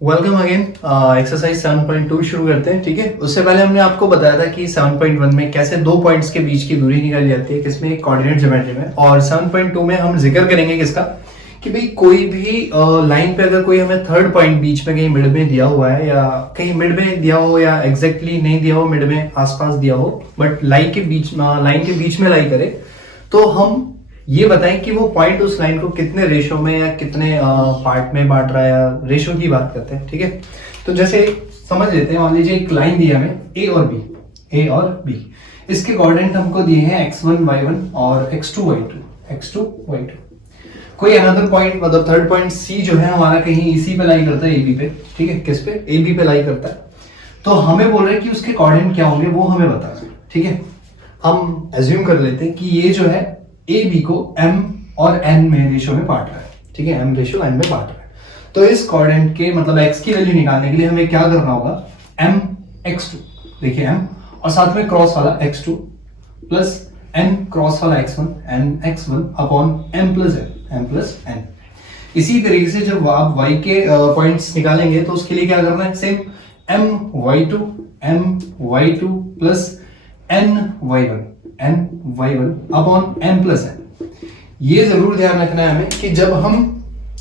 Welcome again. Exercise 7.2 शुरू करते हैं। ठीक है, उससे पहले हमने आपको बताया था कि 7.1 में कैसे दो पॉइंट्स के बीच की दूरी निकाली जाती है, किसमें एक कोऑर्डिनेट ज्योमेट्री में। और 7.2 में हम जिक्र करेंगे किसका, कि भाई कोई भी लाइन पे अगर कोई हमें थर्ड पॉइंट बीच में कहीं मिड में दिया हुआ है, या कहीं मिड में दिया हो, या एग्जैक्टली नहीं दिया हो, मिड में आसपास दिया हो, बट लाइन के बीच में लाई करे, तो हम ये बताएं कि वो पॉइंट उस लाइन को कितने रेशो में या कितने पार्ट में बांट रहा है, या रेशो की बात करते हैं। ठीक है, तो जैसे समझ लेते हैं, मान लीजिए एक लाइन दिया हमें ए और बी। इसके कोऑर्डिनेट हमको दिए हैं x1 y1 और x2 y2। कोई अनदर पॉइंट, मतलब थर्ड पॉइंट सी जो है हमारा कहीं इसी पे लाई करता है, ए बी पे। ठीक है, किस पे, ए बी पे लाई करता है। तो हमें बोल रहे हैं कि उसके कोऑर्डिनेट क्या होंगे, वो हमें बताना है। ठीक है, हम एज्यूम कर लेते हैं कि ये जो है ए बी को m और n में रेशो में बांट रहा है। ठीक है, m रेशो n में बांट रहा है। तो इस कोऑर्डिनेट के मतलब x की वैल्यू निकालने के लिए हमें क्या करना होगा, m x2, देखिए m और साथ में क्रॉस वाला x2 प्लस n क्रॉस वाला x1 n x1 upon m plus n। इसी तरीके से जब आप y के पॉइंट्स निकालेंगे तो उसके लिए क्या करना है, same m y2 plus n y1 upon m plus n। ये जरूर ध्यान रखना है हमें कि जब हम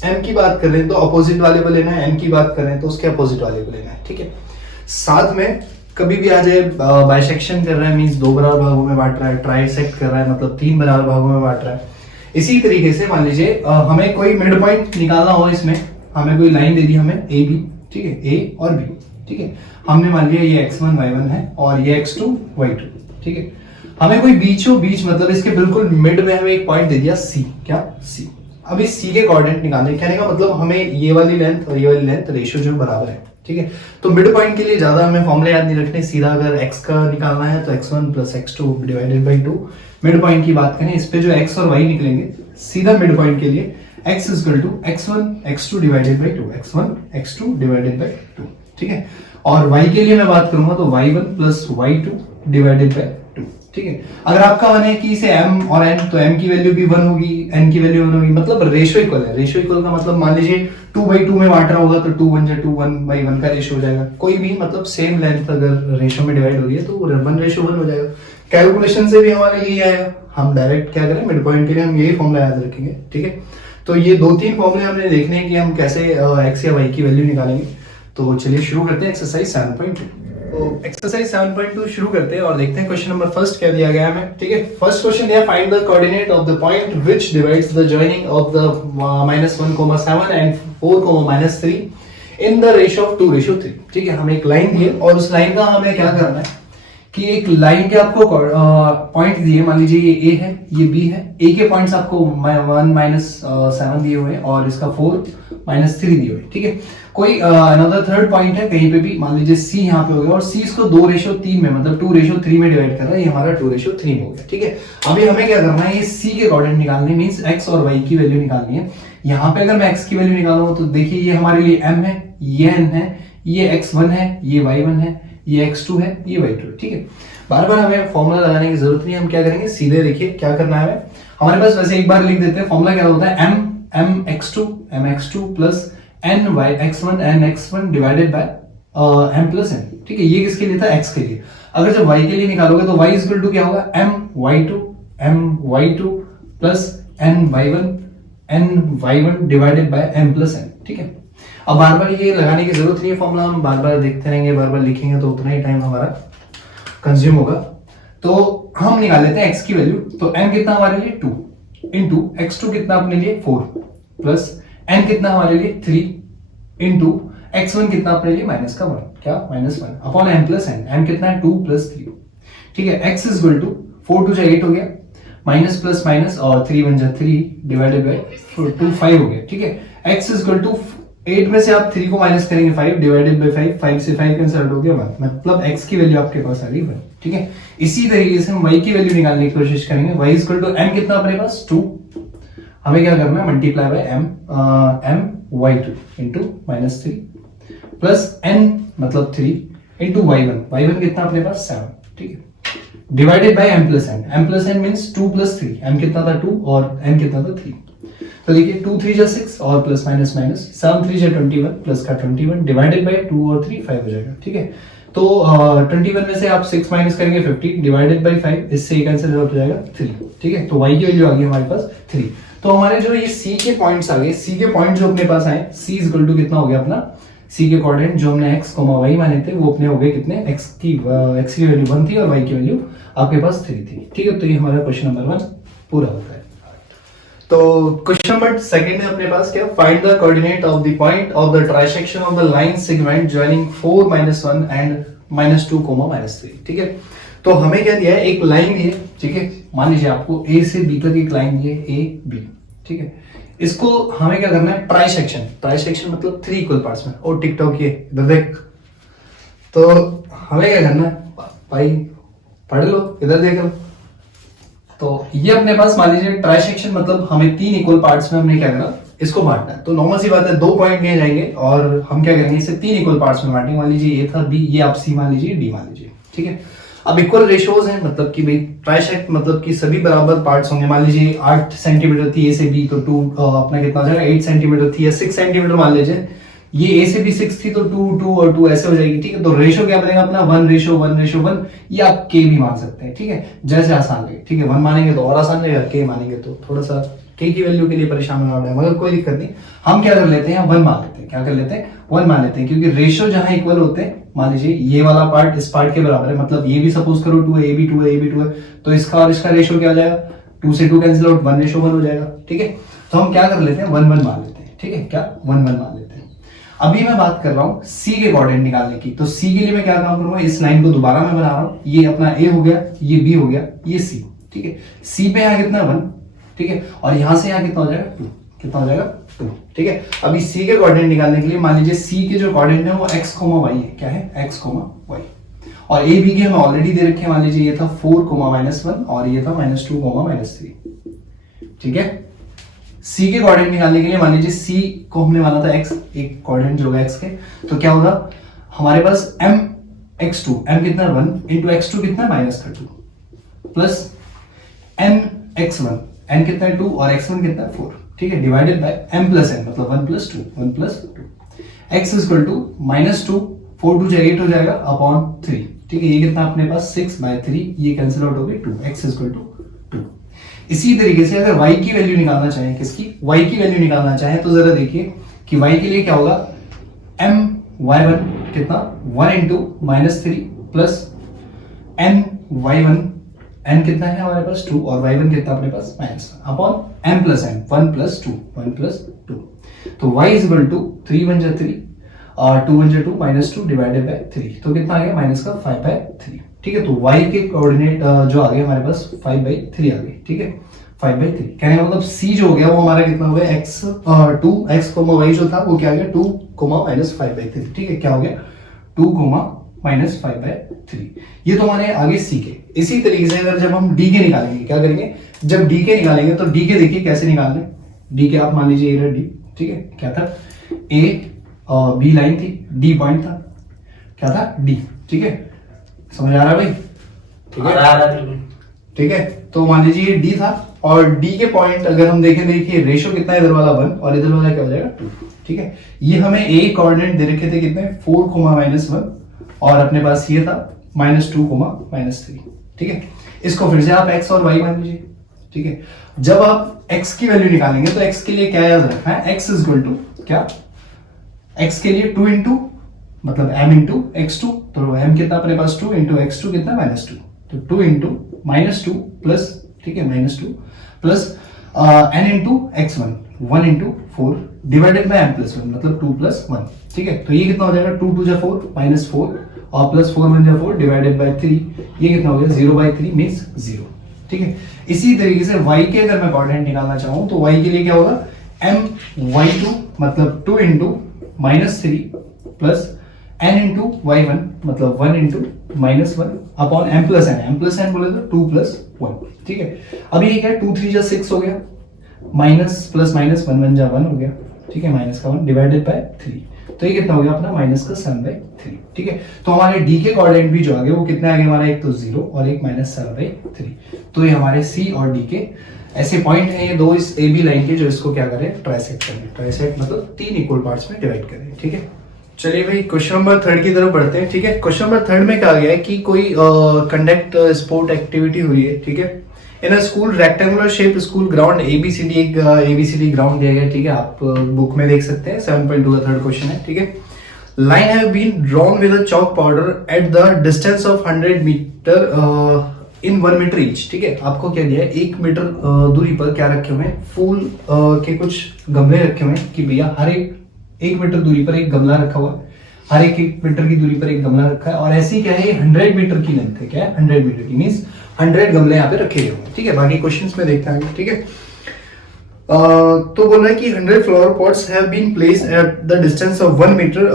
m की बात कर रहे हैं तो अपोजिट वाले को लेना है, n की बात कर रहे हैं तो उसके अपोजिट वाले को लेना है। ठीक है, साथ में कभी भी आ जाए बाइसेक्शन कर रहा है, मींस दो बराबर भागों में बांट रहा है, ट्राइसेक्ट कर रहा है मतलब तीन बराबर भागों में बांट रहा है। इसी तरीके से मान लीजिए हमें कोई मिड पॉइंट निकालना हो, इसमें हमें कोई लाइन दे दी हमें ए बी। ठीक है, ए और बी। ठीक है, हमने मान लिया ये x1 y1 है और ये x2 y2। ठीक है, हमें कोई बीच मतलब इसके बिल्कुल मिड में हमें एक पॉइंट दे दिया C। क्या, C। अब इस C के कोऑर्डिनेट निकालने, कहने का मतलब हमें ये वाली लेंथ और ये वाली लेंथ रेशियो जो बराबर है। ठीक है, तो मिड पॉइंट के लिए ज्यादा हमें फॉर्मूला याद नहीं रखने, सीधा अगर x का निकालना है तो x1 plus x2 divided by 2। Mid point की बात करें, इस पे जो x और y निकलेंगे सीधा मिड पॉइंट के लिए x equal to x1 x2 divided by 2, x1 x2 divided by 2। ठीक है, और y के लिए मैं बात करूंगा तो y1 plus y2 divided by 2। ठीक है, अगर आपका मन है कि इसे m और n, तो m की वैल्यू भी 1 होगी, n की वैल्यू 1 होगी, मतलब रेशियो इक्वल है। रेशियो इक्वल का मतलब मान लीजिए 2/2 में बांट रहा होगा तो 2 1 2 1/1 का रेशियो हो जाएगा। कोई भी मतलब सेम लेंथ अगर रेशियो में डिवाइड हो रही है तो 1:1 हो जाएगा। कैलकुलेशन से भी हमारे लिए आएगा, हम डायरेक्ट क्या करें, मिड पॉइंट के लिए हम यही फॉर्मूला याद रखेंगे। ठीक है, तो ये 2-3 फॉर्मूले हमने देखने हैं कि हम कैसे x या y की वैल्यू निकालेंगे। तो चलिए शुरू करते हैं एक्सरसाइज 7.2। तो एक्सरसाइज 7.2 शुरू करते हैं और देखते हैं क्वेश्चन नंबर फर्स्ट क्या दिया गया है हमें। ठीक है, फर्स्ट क्वेश्चन दिया, find the coordinate of the point which divides the joining of the -1,7 and 4,3 in the ratio of 2:3। ठीक है, हमें एक लाइन दी है और उस लाइन का हमें क्या करना है कि एक लाइन के आपको पॉइंट दिए, मान लीजिए ये ए है, ये बी है। ए के पॉइंट्स आपको 1 -7 दिए हुए हैं और इसका 4 -3 दिए हुए। ठीक है, कोई अनदर थर्ड पॉइंट है कहीं पे भी, मान लीजिए सी यहाँ पे हो गया और सी इसको 2:3 में मतलब 2:3 में डिवाइड कर रहा है, ये हमारा 2:3 में हो गया। ठीक है, अभी हमें क्या करना है, ये सी के कोऑर्डिनेट निकालने, मींस एक्स और वाई की वैल्यू निकालनी है। यहाँ पे अगर मैं एक्स की वैल्यू निकालूं तो देखिए ये हमारे लिए m है, ये n है, ये x1 है, ये y1 है, ये x2 है, ये y2। ठीक है, बार बार हमें फॉर्मूला लगाने की जरूरत नहीं है, हम क्या करेंगे सीधे देखिए क्या करना है हमारे पास। वैसे एक बार लिख देते हैं, फॉर्मूला क्या होता है, m x2 plus n y x1 n x1 divided by m plus n। ठीक है, ये किसके लिए था, x के लिए। अगर जब y के लिए निकालोगे तो y इक्वल टू क्या होगा, m y2 plus n y1 divided by m plus n। ठीक है, अब बार बार ये लगाने की जरूरत नहीं है फॉर्मूला, हम बार बार देखते रहेंगे, बार बार लिखेंगे तो उतना ही टाइम हमारा कंज्यूम होगा। तो हम निकाल लेते हैं x की वैल्यू। तो m कितना हमारे लिए 2 इंटू x2 कितना अपने लिए 4 प्लस n कितना हमारे लिए 3 इंटू x1 कितना अपने लिए -1, क्या -1 upon m plus n। m कितना है 2 प्लस 3। ठीक है, x इज इक्वल टू 4 2 8 हो गया, माइनस प्लस माइनस और 3 1 3 डिवाइडेड बाय 2 5 हो गया। ठीक है, x इज इक्वल टू 8 में से आप 3 को माइनस करेंगे 5 डिवाइडेड बाय 5 से 5 कैंसिल हो गया 1, मतलब x की वैल्यू आपके पास आ गई 1। ठीक है, इसी तरीके से हम y की वैल्यू निकालने की कोशिश करेंगे। y is equal to m कितना अपने पास 2, हमें क्या करना है multiply by m y2 into -3 plus n मतलब 3 इंटू y1 कितना अपने पास 7। ठीक है, divided by m plus n means 2 plus 3, m कितना था 2 और n कितना था 3। तो देखिए 2 3 जा 6 और प्लस माइनस माइनस 7 3 जा 21 प्लस का 21 डिवाइडेड बाय 2 और 3 5 हो जाएगा। ठीक है, तो 21 में से आप 6 माइनस करेंगे 15 डिवाइडेड बाय 5, इससे एक आंसर हो जाएगा 3। ठीक है, तो y की वैल्यू आ गई हमारे पास 3। तो हमारे जो ये c के पॉइंट्स आ गए, c के पॉइंट जो अपने पास आए, c इक्वल टू कितना हो गया अपना, c के कोऑर्डिनेट जो हमने x, y माने थे वो अपने हो गए कितने, x की वैल्यू 1 थी और y की वैल्यू आपके पास 3 थी। ठीक है, तो ये हमारा क्वेश्चन नंबर 1 पूरा होता है। तो क्वेश्चन नंबर सेकंड है अपने पास क्या, find the coordinate of the point of the trisection of the line segment joining 4 -1 and -2 -3। ठीक है, तो हमें क्या दिया है, एक लाइन दी है। ठीक है, मान लीजिए आपको a से b तक एक लाइन दी है, a b। ठीक है, इसको हमें क्या करना है, ट्राइसेक्शन, ट्राइसेक्शन मतलब 3 इक्वल पार्ट्स में। और टिकटॉक ये इधर देख, तो हमें क्या करना है भाई, पढ़ लो, इधर देख लो। तो ये अपने पास मान लीजिए ट्राइसेक्शन मतलब हमें 3 इक्वल पार्ट्स में हमने क्या करना, इसको बांटना है। तो नॉर्मल सी बात है, 2 पॉइंट लिए जाएंगे और हम क्या करेंगे, इसे 3 इक्वल पार्ट्स में बांटेंगे। मान लीजिए ये था b, ये आप c मान लीजिए, d मान लीजिए। ठीक है, अब इक्वल रेशियोज हैं, मतलब कि भाई ट्राइसेक्ट मतलब कि सभी बराबर पार्ट्स होंगे। मान लीजिए 8 सेंटीमीटर थी a से b, तो 2 अपना कितना हो जाएगा, 8 सेंटीमीटर थी या 6 सेंटीमीटर मान लीजिए, ये a से b 6 थी तो 2 और 2 ऐसे हो जाएगी। ठीक है, तो रेशियो क्या बनेगा अपना 1:1:1, ये आप k भी मान सकते हैं। ठीक है, जैसे आसान लगे। ठीक है, 1 मानेंगे तो और आसान लगेगा, k मानेंगे तो थोड़ा सा k की वैल्यू के लिए परेशान होना पड़ेगा, मगर कोई दिक्कत नहीं। हम क्या कर लेते हैं, 1 मान लेते हैं। क्या कर लेते हैं, 1 मान लेते हैं, क्योंकि रेशियो जहां इक्वल होते हैं, मान लीजिए ये वाला पार्ट इस पार्ट के बराबर है, मतलब ये भी सपोज करो 2 है, ये भी 2 है, ये भी 2 है, तो इसका और इसका रेशियो क्या हो जाएगा, 2 से 2 कैंसिल आउट, 1:1 हो जाएगा। ठीक है, तो हम क्या कर लेते हैं, 1 मान लेते हैं। ठीक है, क्या 1 मान लेते हैं। अभी मैं बात कर रहा हूं c के कोऑर्डिनेट निकालने की, तो c के लिए मैं क्या काम करूंगा, इस लाइन को दोबारा मैं बना रहा हूं, ये अपना a हो गया, ये b हो गया, ये c। ठीक है, c पे यहां कितना 1। ठीक है, और यहां से यहां कितना हो जाएगा 2, कितना हो जाएगा 2। ठीक है, अभी c के कोऑर्डिनेट निकालने के लिए मान लीजिए c के जो कोऑर्डिनेट है वो x, y है। क्या है, x, y। और a b के हमें ऑलरेडी दे रखे हैं, मान लीजिए ये था 4, -1 और ये था -2, -3। ठीक है, c के कोऑर्डिनेट निकालने के लिए मान लीजिए c को हमने माना था x, एक कोऑर्डिनेट जो होगा x के, तो क्या होगा हमारे पास m x2, m कितना 1 इंटू x2 कितना -2 प्लस n x1, n कितना है 2 और x1 कितना है 4। ठीक है, divided by m plus n मतलब 1 + 2 x इक्वल टू -2, 4 2 8 हो जाएगा अपॉन 3। ठीक है, ये कितना अपने पास 6/3, ये कैंसिल आउट हो गई 2, x इक्वल टू 2। इसी तरीके से अगर y की वैल्यू निकालना चाहें, किसकी, y की वैल्यू निकालना चाहें, तो जरा देखिए कि y के लिए क्या होगा, m y1 कितना 1 into -3 plus n y1, n कितना है हमारे पास 2 और y1 कितना अपने पास minus upon m plus n 1 + 2। तो y इज इक्वल टू 3 1 जा 3 और 2 1 जा 2 -2 डिवाइडेड बाय 3, तो कितना आ गया -5/3। ठीक है, तो y के कोऑर्डिनेट जो आ गए हमारे पास 5/3 आ गई। ठीक है, 5/3 कहने का मतलब c जो हो गया वो हमारा कितना हो गया, x 2 x, y जो था वो क्या आ गया 2, -5/3। ठीक है, क्या हो गया 2, -5/3। ये तो हमारे आगे c के। इसी तरीके से अगर जब हम d के निकालेंगे, क्या करेंगे, जब d के निकालेंगे तो d के देखिए कैसे निकालने, d के आप मान लीजिए ये d। ठीक है, क्या था a b लाइन थी, d पॉइंट था, क्या था d। ठीक है, समझ आ रहा है भाई। ठीक है, ठीक है, तो मान लीजिए ये d था और d के पॉइंट अगर हम देखें, देखिए रेशियो कितना है, इधर वाला 1 और इधर वाला क्या हो जाएगा 2। ठीक है, ये हमें a कोऑर्डिनेट दे रखे थे कितने 4, -1 और अपने पास ये था -2, -3। ठीक है, इसको फिर से आप x और y मान लीजिए। ठीक है, जब आप x की वैल्यू निकालेंगे तो x के लिए क्या याद रखना है, x इक्वल टू क्या, x के लिए 2 इंटू मतलब m इंटू x2, तो m कितना अपने पास 2 इंटू x2 कितना -2, तो 2 इंटू -2 प्लस, ठीक है -2 plus n into x1 1 into 4 divided by m plus 1 मतलब 2 + 1। ठीक है, तो ये कितना हो जाएगा 2 2 जा 4 -4 और प्लस 4 1 जा 4 डिवाइडेड बाय 3, ये कितना हो गया 0/3 मींस 0। ठीक है, इसी तरीके से y के अगर मैं कोऑर्डिनेट निकालना चाहूं तो y के लिए क्या होगा m y2 मतलब 2 into -3 plus n into y1 मतलब 1 into -1 upon m plus n बोले तो 2 + 1। ठीक है, अब ये क्या 2 3 जा 6 हो गया, माइनस प्लस माइनस 1 1 जा 1 हो गया। ठीक है, माइनस का 1 डिवाइडेड बाय 3, तो ये कितना हो गया अपना -7/3। ठीक है, तो हमारे d के कोऑर्डिनेट भी जो आ गए वो कितने आ गए हमारा, एक तो 0 और एक -7/3। तो ये हमारे c और d के ऐसे पॉइंट है ये दो इस ए बी लाइन के जो इसको क्या करें ट्राइसेक्ट करें। ट्राइसेक्ट मतलब 3 इक्वल पार्ट्स में डिवाइड करें। ठीक है, चलिए भाई क्वेश्चन नंबर 3 की तरफ बढ़ते हैं। ठीक है, क्वेश्चन नंबर 3 में कहा गया है कि कोई कंडक्ट स्पोर्ट एक्टिविटी हुई है। ठीक है, in a school rectangular shape school ground ABCD, एक एबीसीडी ग्राउंड दिया गया। ठीक है, आप बुक में देख सकते हैं 7.2 का थर्ड क्वेश्चन है। ठीक है, line have been drawn with a chalk powder at the distance of 100 metre in 1 metre each. ठीक है, आपको क्या दिया है 1 मीटर दूरी पर क्या रखे हुए हैं, फूल के कुछ गमले रखे हुए हैं कि भैया हर एक मीटर दूरी पर एक गमला रखा हुआ है, हर एक मीटर की दूरी पर एक गमला रखा है, और ऐसी क्या है 100 मीटर की लेंथ है। क्या है 100 मीटर की, मीन्स 100 गमले यहाँ पे रखे हुए हैं। ठीक है, बाकी क्वेश्चंस में देखते हैं। ठीक है, तो बोल रहा है कि 100 flower pots have been placed at the distance of 1 metre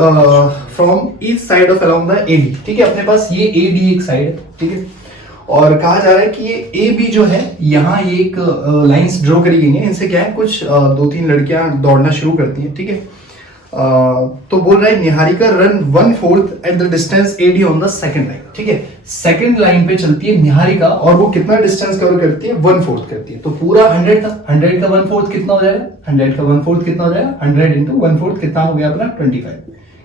from each side of along the AD. ठीक है, अपने पास ये एडी एक साइड है। ठीक है, और कहा जा रहा है कि ये ए बी जो है यहाँ ये एक लाइंस ड्रॉ करी गई है, इनसे क्या है कुछ 2-3 लड़कियां दौड़ना शुरू करती हैं। ठीक है, तो बोल रहा है Niharika run 1/4 at the distance AD on the second line. ठीक है, सेकंड लाइन पे चलती है निहारिका और वो कितना डिस्टेंस कवर करती है 1/4 करती है। तो पूरा 100 था, 100 का 1/4 कितना हो जाएगा, 100 का 1/4 कितना हो जाएगा, 100 इंटू 1/4 कितना हो गया अपना 25।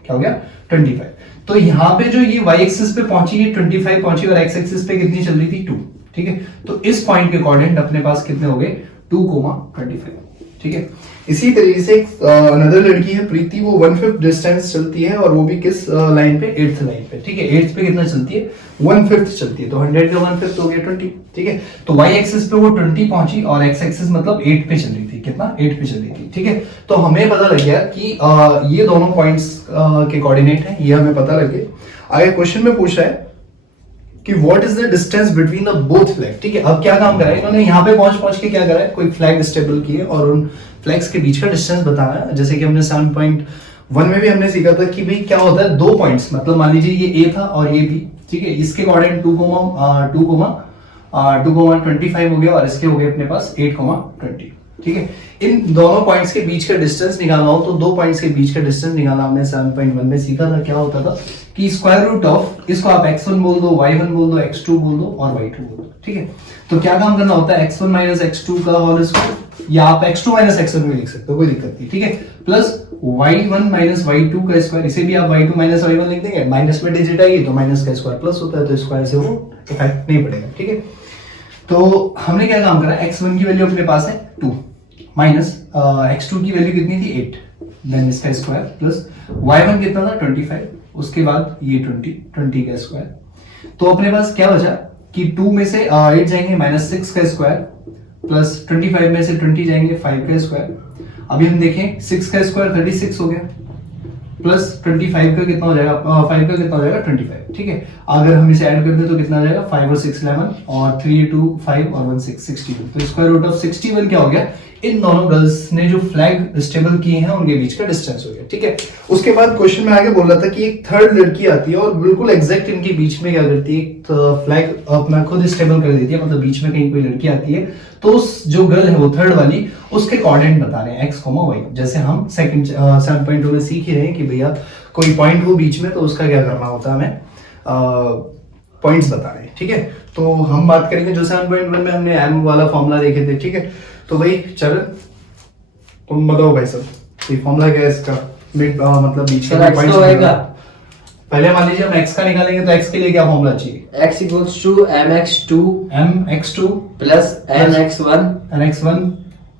क्या हो गया 25। तो यहाँ पे जो ये y एक्सिस पे पहुंची है 25 पहुंची और x एक्सिस पे कितनी चल रही थी 2। ठीक है, तो इस पॉइंट के कोऑर्डिनेट अपने पास कितने हो गए 2,25। ठीक है, इसी तरीके से अनदर लड़की है प्रीति, वो 1/5 डिस्टेंस चलती है और वो भी किस लाइन पे 8th लाइन पे। ठीक है, 8th पे कितना चलती है 1/5 चलती है, तो 100 का 1/5 हो गया 20। ठीक है, तो y एक्सिस पे वो 20 पहुंची और x एक्सिस मतलब 8 पे चल रही थी, कितना 8 पे चल रही थी। ठीक है, तो हमें पता लग गया कि ये दोनों पॉइंट्स के कोऑर्डिनेट है, ये हमें पता लग गया। आगे क्वेश्चन में पूछ रहा है कि what is the distance between the both flag. ठीक है, अब क्या काम करा है इन्होंने, यहाँ पे पहुंच के क्या करा है, कोई फ्लैग स्टेबल किए और उन फ्लैग्स के बीच का डिस्टेंस बताना है। जैसे कि हमने 7.1 में भी हमने सीखा था कि भाई क्या होता है दो पॉइंट्स, मतलब मान लीजिए ये ए था और ये बी। ठीक है, इसके कोऑर्डिनेट 2,25 हो गया और इसके हो गए अपने पास 8,20। ठीक है, इन दोनों पॉइंट्स के बीच का डिस्टेंस निकालना हो तो दो पॉइंट्स के बीच का डिस्टेंस निकालना हमने 7.1 में सीखा था। क्या होता था कि स्क्वायर रूट ऑफ, इसको आप x1 बोल दो, y1 बोल दो, x2 बोल दो और y2 बोल दो। ठीक है, तो क्या काम करना होता है x1 माइनस x2 का होल स्क्वायर, या आप x2 माइनस x1 भी लिख सकते हो, कोई दिक्कत नहीं। ठीक है, प्लस y1 माइनस y2 का स्क्वायर, इसे भी आप y2 माइनस y1 लिख देंगे, माइनस में डिजिट आएगी तो माइनस का स्क्वायर प्लस होता है, तो स्क्वायर से वो इफेक्ट नहीं पड़ेगा। ठीक है, तो हमने क्या काम करा, x1 की वैल्यू अपने पास है 2 माइनस x2 की वैल्यू कितनी थी 8, देन इसका स्क्वायर प्लस y1 कितना था 25, उसके बाद ये 20 का स्क्वायर। तो अपने पास क्या बचा कि 2 में से 8 जाएंगे माइनस 6 का स्क्वायर, प्लस 25 में से 20 जाएंगे 5 का स्क्वायर। अभी हम देखें 6 का स्क्वायर 36 हो गया, प्लस 25 का कितना हो जाएगा, 5 का कितना हो जाएगा 25। ठीक है, अगर हम इसे ऐड कर दे तो कितना आ जाएगा 5 और 6 11 और 3 2 5 और 1 6 61। तो स्क्वायर रूट ऑफ 61 क्या हो गया, इन दोनों गर्ल्स ने जो फ्लैग स्टेबल किए हैं उनके बीच का डिस्टेंस हो गया। ठीक है, उसके बाद क्वेश्चन में आगे बोल रहा था कि एक थर्ड लड़की आती है और बिल्कुल एग्जैक्ट इनके बीच में क्या करती है, एक फ्लैग अपना खुद स्टेबल कर देती है, मतलब बीच में कहीं कोई लड़की आती है तो उस जो गर्ल है वो थर्ड वाली, उसके कोऑर्डिनेट बता रहे हैं x, y। जैसे हम सेकंड 7.2 में सीख ही रहे हैं कि भैया कोई पॉइंट हो बीच में तो उसका क्या करना होता है, हमें पॉइंट्स बता रहे हैं। ठीक है, तो हम बात करेंगे जो 7.1 में हमने m वाला फॉर्मूला देखे थे। ठीक है, तो भाई चल तुम बताओ भाई सब ये फॉर्मूला क्या है इसका, मतलब बीच का पॉइंट्स होएगा। पहले मान लीजिए हम x का निकालेंगे तो x के लिए क्या फॉर्मूला चाहिए, x equals to mx2 plus nx1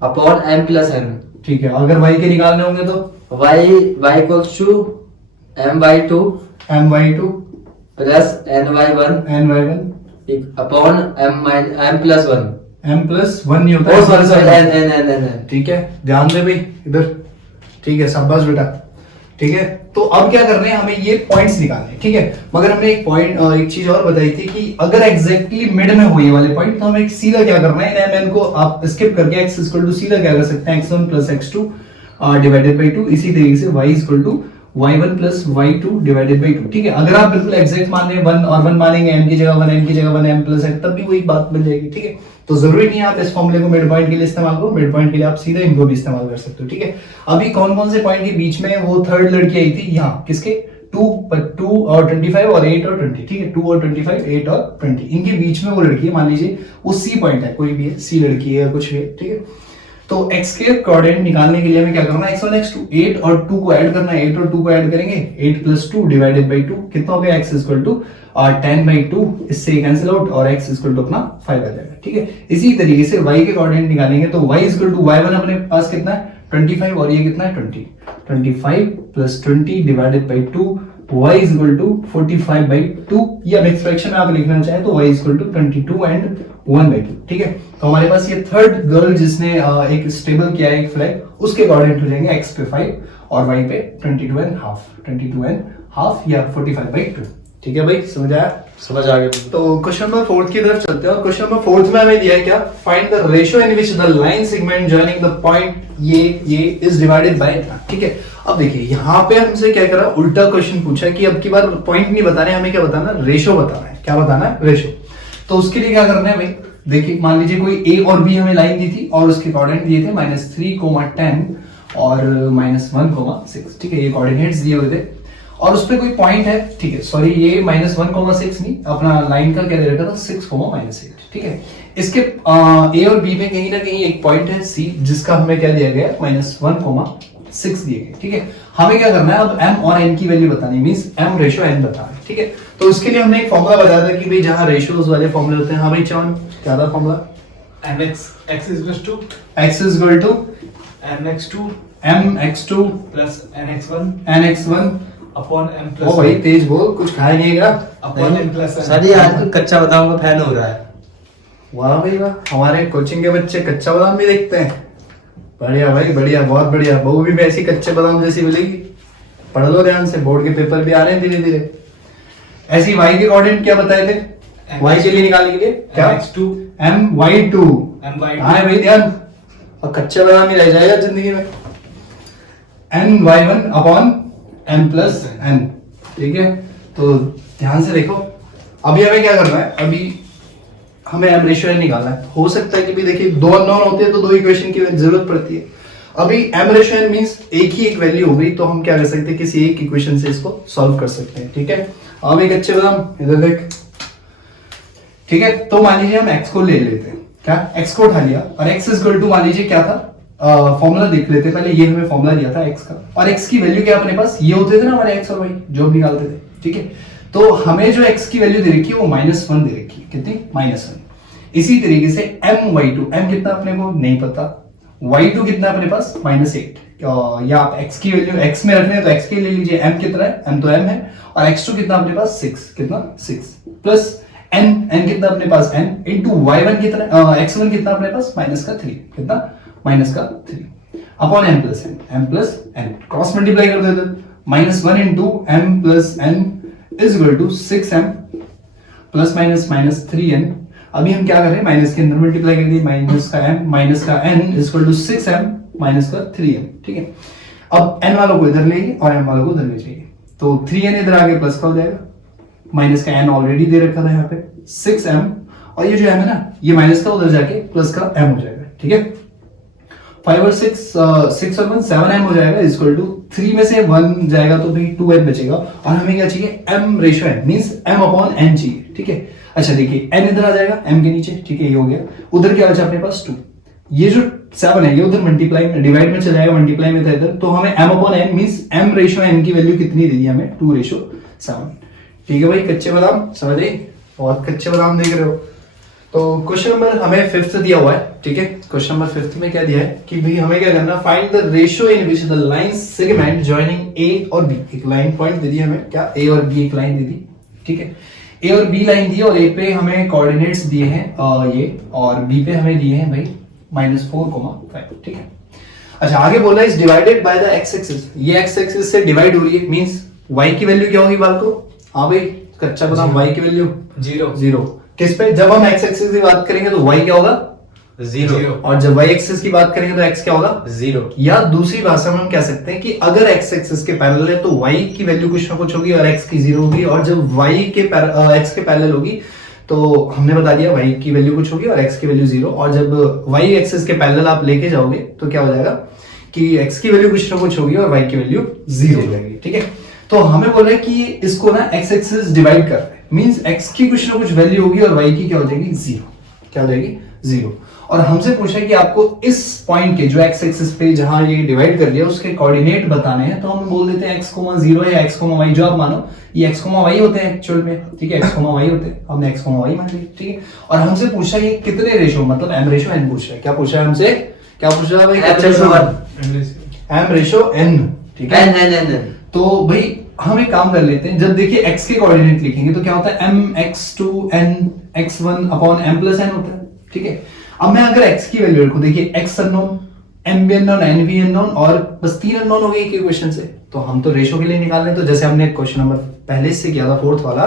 upon m plus n। ठीक है, अगर y के निकालने होंगे तो y equals to my2 plus ny1 upon m plus 1। m plus 1 नहीं होता है, sorry n। ठीक है, ध्यान दे भाई इधर। ठीक है, शाबाश बेटा। ठीक है, तो अब क्या करना है, हमें ये पॉइंट्स निकालने हैं। ठीक है, मगर हमने एक चीज और बताई थी कि अगर एग्जैक्टली मिड में हो ये वाले पॉइंट तो हमें सीधा क्या करना है, इन mn को आप स्किप करके x इक्वल टू सीधा क्या कर सकते हैं x1 plus x2 divided by 2। इसी तरीके से y equal to y1 plus y2 divided by 2। ठीक है, अगर आप बिल्कुल एग्जैक्ट मान रहे हैं 1 और 1 मानेंगे, m की जगह 1 n की जगह 1 m प्लस n, तब भी वही बात बन जाएगी। ठीक है, तो जरूरी नहीं है आप इस फॉर्मूले को मिड पॉइंट के लिए इस्तेमाल करो, मिड पॉइंट के लिए आप सीधे इनको भी इस्तेमाल कर सकते हो। ठीक है, अभी कौन कौन से पॉइंट के बीच में वो थर्ड लड़की आई थी, यहाँ किसके 2 और 25 और 8 और 20, ठीक है, 2 और 25, 8 और 20, इनके बीच में वो लड़की है, मान लीजिए वो सी पॉइंट है, कोई भी है, सी लड़की है या कुछ भी है, ठीक है। तो x के कोऑर्डिनेट निकालने के लिए हमें क्या करना है, x1 x2, 8 और 2 को ऐड करना है, 8 और 2 को ऐड करेंगे, 8 प्लस 2 डिवाइडेड बाई 2 कितना हो गया, x इक्वल टू 10/2, इससे कैंसिल आउट और x इक्वल टू अपना 5 आ जाएगा, ठीक है। इसी तरीके से y के कोऑर्डिनेट निकालेंगे तो y इक्वल टू y1 अपने पास कितना है 25 और ये कितना है 20, 25 plus 20 divided by 2, y is equal to 45/2, या नेक्स्ट फ्रैक्शन में आप लिखना चाहे तो y is equal to 22 and 1/2, ठीक है। तो हमारे पास ये थर्ड गर्ल जिसने एक स्टेबल किया है एक फ्लैग, उसके कोऑर्डिनेट हो जाएंगे x पे 5 और y पे 22 and half या 45/2, ठीक है भाई, समझ आया? समझ आ गया। तो क्वेश्चन नंबर 4 की तरफ चलते हैं और क्वेश्चन नंबर 4 में हमें दिया है क्या, find the ratio in which the line segment joining the point ये इज डिवाइडेड बाय इतना, ठीक है। अब देखिए यहाँ पे हमसे क्या करा, उल्टा क्वेश्चन पूछा है कि अब की बार पॉइंट नहीं बता रहे, हमें क्या बताना है, रेशियो बताना है। क्या बताना है, रेशियो। तो उसके लिए क्या करना है भाई, देखिए मान लीजिए कोई ए और बी हमें लाइन दी थी और उसके कोऑर्डिनेट दिए थे -3, 10 और -1, 6, ठीक है, ये कोऑर्डिनेट्स दिए हुए थे और उस पे कोई पॉइंट है, ठीक है, सॉरी ये -1, 6 नहीं, अपना लाइन का क्या दे रखा था 6, -8, ठीक है। इसके ए और बी में कहीं ना कहीं एक पॉइंट है सी, जिसका हमें क्या दिया गया -1, 6 दिए गए, ठीक है। हमें क्या करना है, अब m और n की वैल्यू बतानी, मींस m रेशियो n बताना है, ठीक है। तो उसके लिए हमने एक फॉर्मूला बताया था कि भाई जहां रेशियोज वाले फॉर्मूले होते हैं, हाँ भाई चौन क्या था formula, x is equals to x is equal to mx2 plus nx1 upon m O plus भाई 1 तेज बोल, कुछ खाया नहीं है क्या? upon m plus n। Sir ये आजकल कच्चा बादाम का फैन हो रहा है। वाह भाई वाह, हमारे कोचिंग के बच्चे कच्चा बादाम भी देखते हैं, बढ़िया भाई बढ़िया, बहुत बढ़िया। बहू भी ऐसी कच्चे बादाम जैसी मिलेगी, पढ़ लो ध्यान से, बोर्ड के पेपर भी आ रहे हैं धीरे धीरे। ऐसी y के कोऑर्डिनेट क्या बताए थे, y के लिए निकालने के लिए क्या, mx2 my2, my2 हाँ भाई ध्यान, और कच्चे बादाम ही रह जाएगा जिंदगी में, ny1 upon m plus n, ठीक है। तो ध्यान से देखो, अभी हमें क्या करना है, अभी हमें m रेशियो निकालना है। हो सकता है कि भी देखिए दो अननोन होते हैं तो दो इक्वेशन की जरूरत पड़ती है। अभी m रेशियो n मींस एक ही एक वैल्यू हो गई, तो हम क्या कर सकते हैं, किसी एक इक्वेशन से इसको सॉल्व कर सकते हैं, ठीक है। अब एक अच्छे बादाम इधर देख, ठीक है। तो मान लीजिए हम x को ले लेते हैं, क्या x को उठा लिया और x इक्वल टू मान लीजिए क्या था, फॉर्मूला देख लेते हैं पहले। ये हमें फॉर्मूला दिया था x का, और x की वैल्यू क्या अपने पास, ये होते थे ना हमारे x और y जो हम निकालते थे, ठीक है। तो हमें जो x की वैल्यू दे रखी है वो -1 दे रखी है, कितनी, -1। इसी तरीके से my2, m कितना अपने को नहीं पता, y2 कितना अपने पास -8, या आप x की वैल्यू x में रखने हैं तो x के ले लीजिए, m कितना है, m तो m है, और x2 कितना अपने पास 6, कितना 6 प्लस n कितना अपने पास n इंटू y1 कितना, x1 कितना अपने पास -3, कितना -3 upon m plus n cross multiply कर देते, -1 into m plus n is equal to 6m plus -3n। अभी हम क्या कर रहे हैं, माइनस के अंदर मल्टीप्लाई कर दिए, माइनस का n is equal to 6m minus का 3n, ठीक है। अब n वालों को इधर ले जाइए और m वालों को उधर ले जाइए, तो 3n इधर आगे प्लस का हो जाएगा, माइनस का n ऑलरेडी दे रखा था यहाँ पे 6m, और ये जो m है ना, ये माइनस का उधर जाके प्लस का m हो जाएगा, ठीक है। 5 और 6 और 1 7m हो जाएगा, इज इक्वल टू 3 में से 1 जाएगा तो भी 2m बचेगा, और हमें क्या चाहिए, m ratio n means m upon n चाहिए, ठीक है। अच्छा देखिए n इधर आ जाएगा m के नीचे, ठीक है, ये हो गया। उधर क्या बचा अपने पास 2, ये जो 7 है ये उधर मल्टीप्लाई में, डिवाइड में चला जाएगा, मल्टीप्लाई में था इधर, तो हमें m upon n means m ratio n की वैल्यू कितनी दे दी हमें, 2:7, ठीक है भाई। कच्चे बादाम समझ गए, बहुत कच्चे बादाम देख रहे हो। तो क्वेश्चन नंबर हमें 5th दिया हुआ है, ठीक है। क्वेश्चन नंबर 5th में क्या दिया है कि भाई हमें क्या करना, find the ratio in which the line segment joining A और बी, एक लाइन पॉइंट दे दी हमें, क्या a और b एक लाइन दे दी, ठीक है। a और b लाइन दी और a पे हमें कोऑर्डिनेट्स दिए हैं ये, और b पे हमें दिए हैं भाई -4, 5, ठीक है। अच्छा आगे बोला is divided by the x axis, ये x एक्सिस से डिवाइड हो रही है, मींस y की वैल्यू क्या होगी बाल को, हाँ भाई कच्चा बादाम, y की वैल्यू 0 किस पे, जब हम x एक्सिस की बात करेंगे तो y क्या होगा 0, और जब y एक्सिस की बात करेंगे तो x क्या होगा 0। या दूसरी भाषा में हम कह सकते हैं कि अगर x एक्सिस के पैरेलल है तो y की वैल्यू कुछ ना कुछ होगी और x की 0 होगी, और जब y के x के पैरेलल होगी तो हमने बता दिया y की वैल्यू कुछ होगी और x की वैल्यू 0, और जब y एक्सिस के पैरेलल आप लेके जाओगे तो क्या हो जाएगा कि x की वैल्यू कुछ ना कुछ होगी और y की वैल्यू 0 हो जाएगी, ठीक है। तो हमें बोल रहे हैं कि इसको ना x एक्सिस डिवाइड कर रहे हैं, मींस x की कुछ ना कुछ वैल्यू होगी और y की क्या हो जाएगी, जीरो। क्या हो जाएगी, जीरो। और हमसे पूछा है कि आपको इस पॉइंट के जो x एक्सिस पे जहां ये डिवाइड कर दिया उसके कोऑर्डिनेट बताने हैं, तो हम बोल देते हैं x, 0 या x, y, जो आप मानो, ये x, y होते हैं एक्चुअल में, ठीक है, x, y होते हैं, हमने x, y मान लिया, ठीक है। और हमसे पूछा ये कितने रेशो, मतलब m रेशो n पूछ रहा है। क्या पूछा है हमसे, क्या पूछ रहा है भाई, m रेशो n, ठीक है, n। तो भाई हम एक काम कर लेते हैं, जब देखिए x के कोऑर्डिनेट लिखेंगे तो क्या होता है, mx2 n x1 upon m plus n होता है, ठीक है। अब मैं अगर x की वैल्यू रखूं, देखिए x अननोन, m भी अननोन, n भी अननोन, और बस 3 अननोन हो गए एक इक्वेशन से, तो हम तो रेशो के लिए निकाल लें। तो जैसे हमने क्वेश्चन नंबर पहले से किया था, फोर्थ वाला,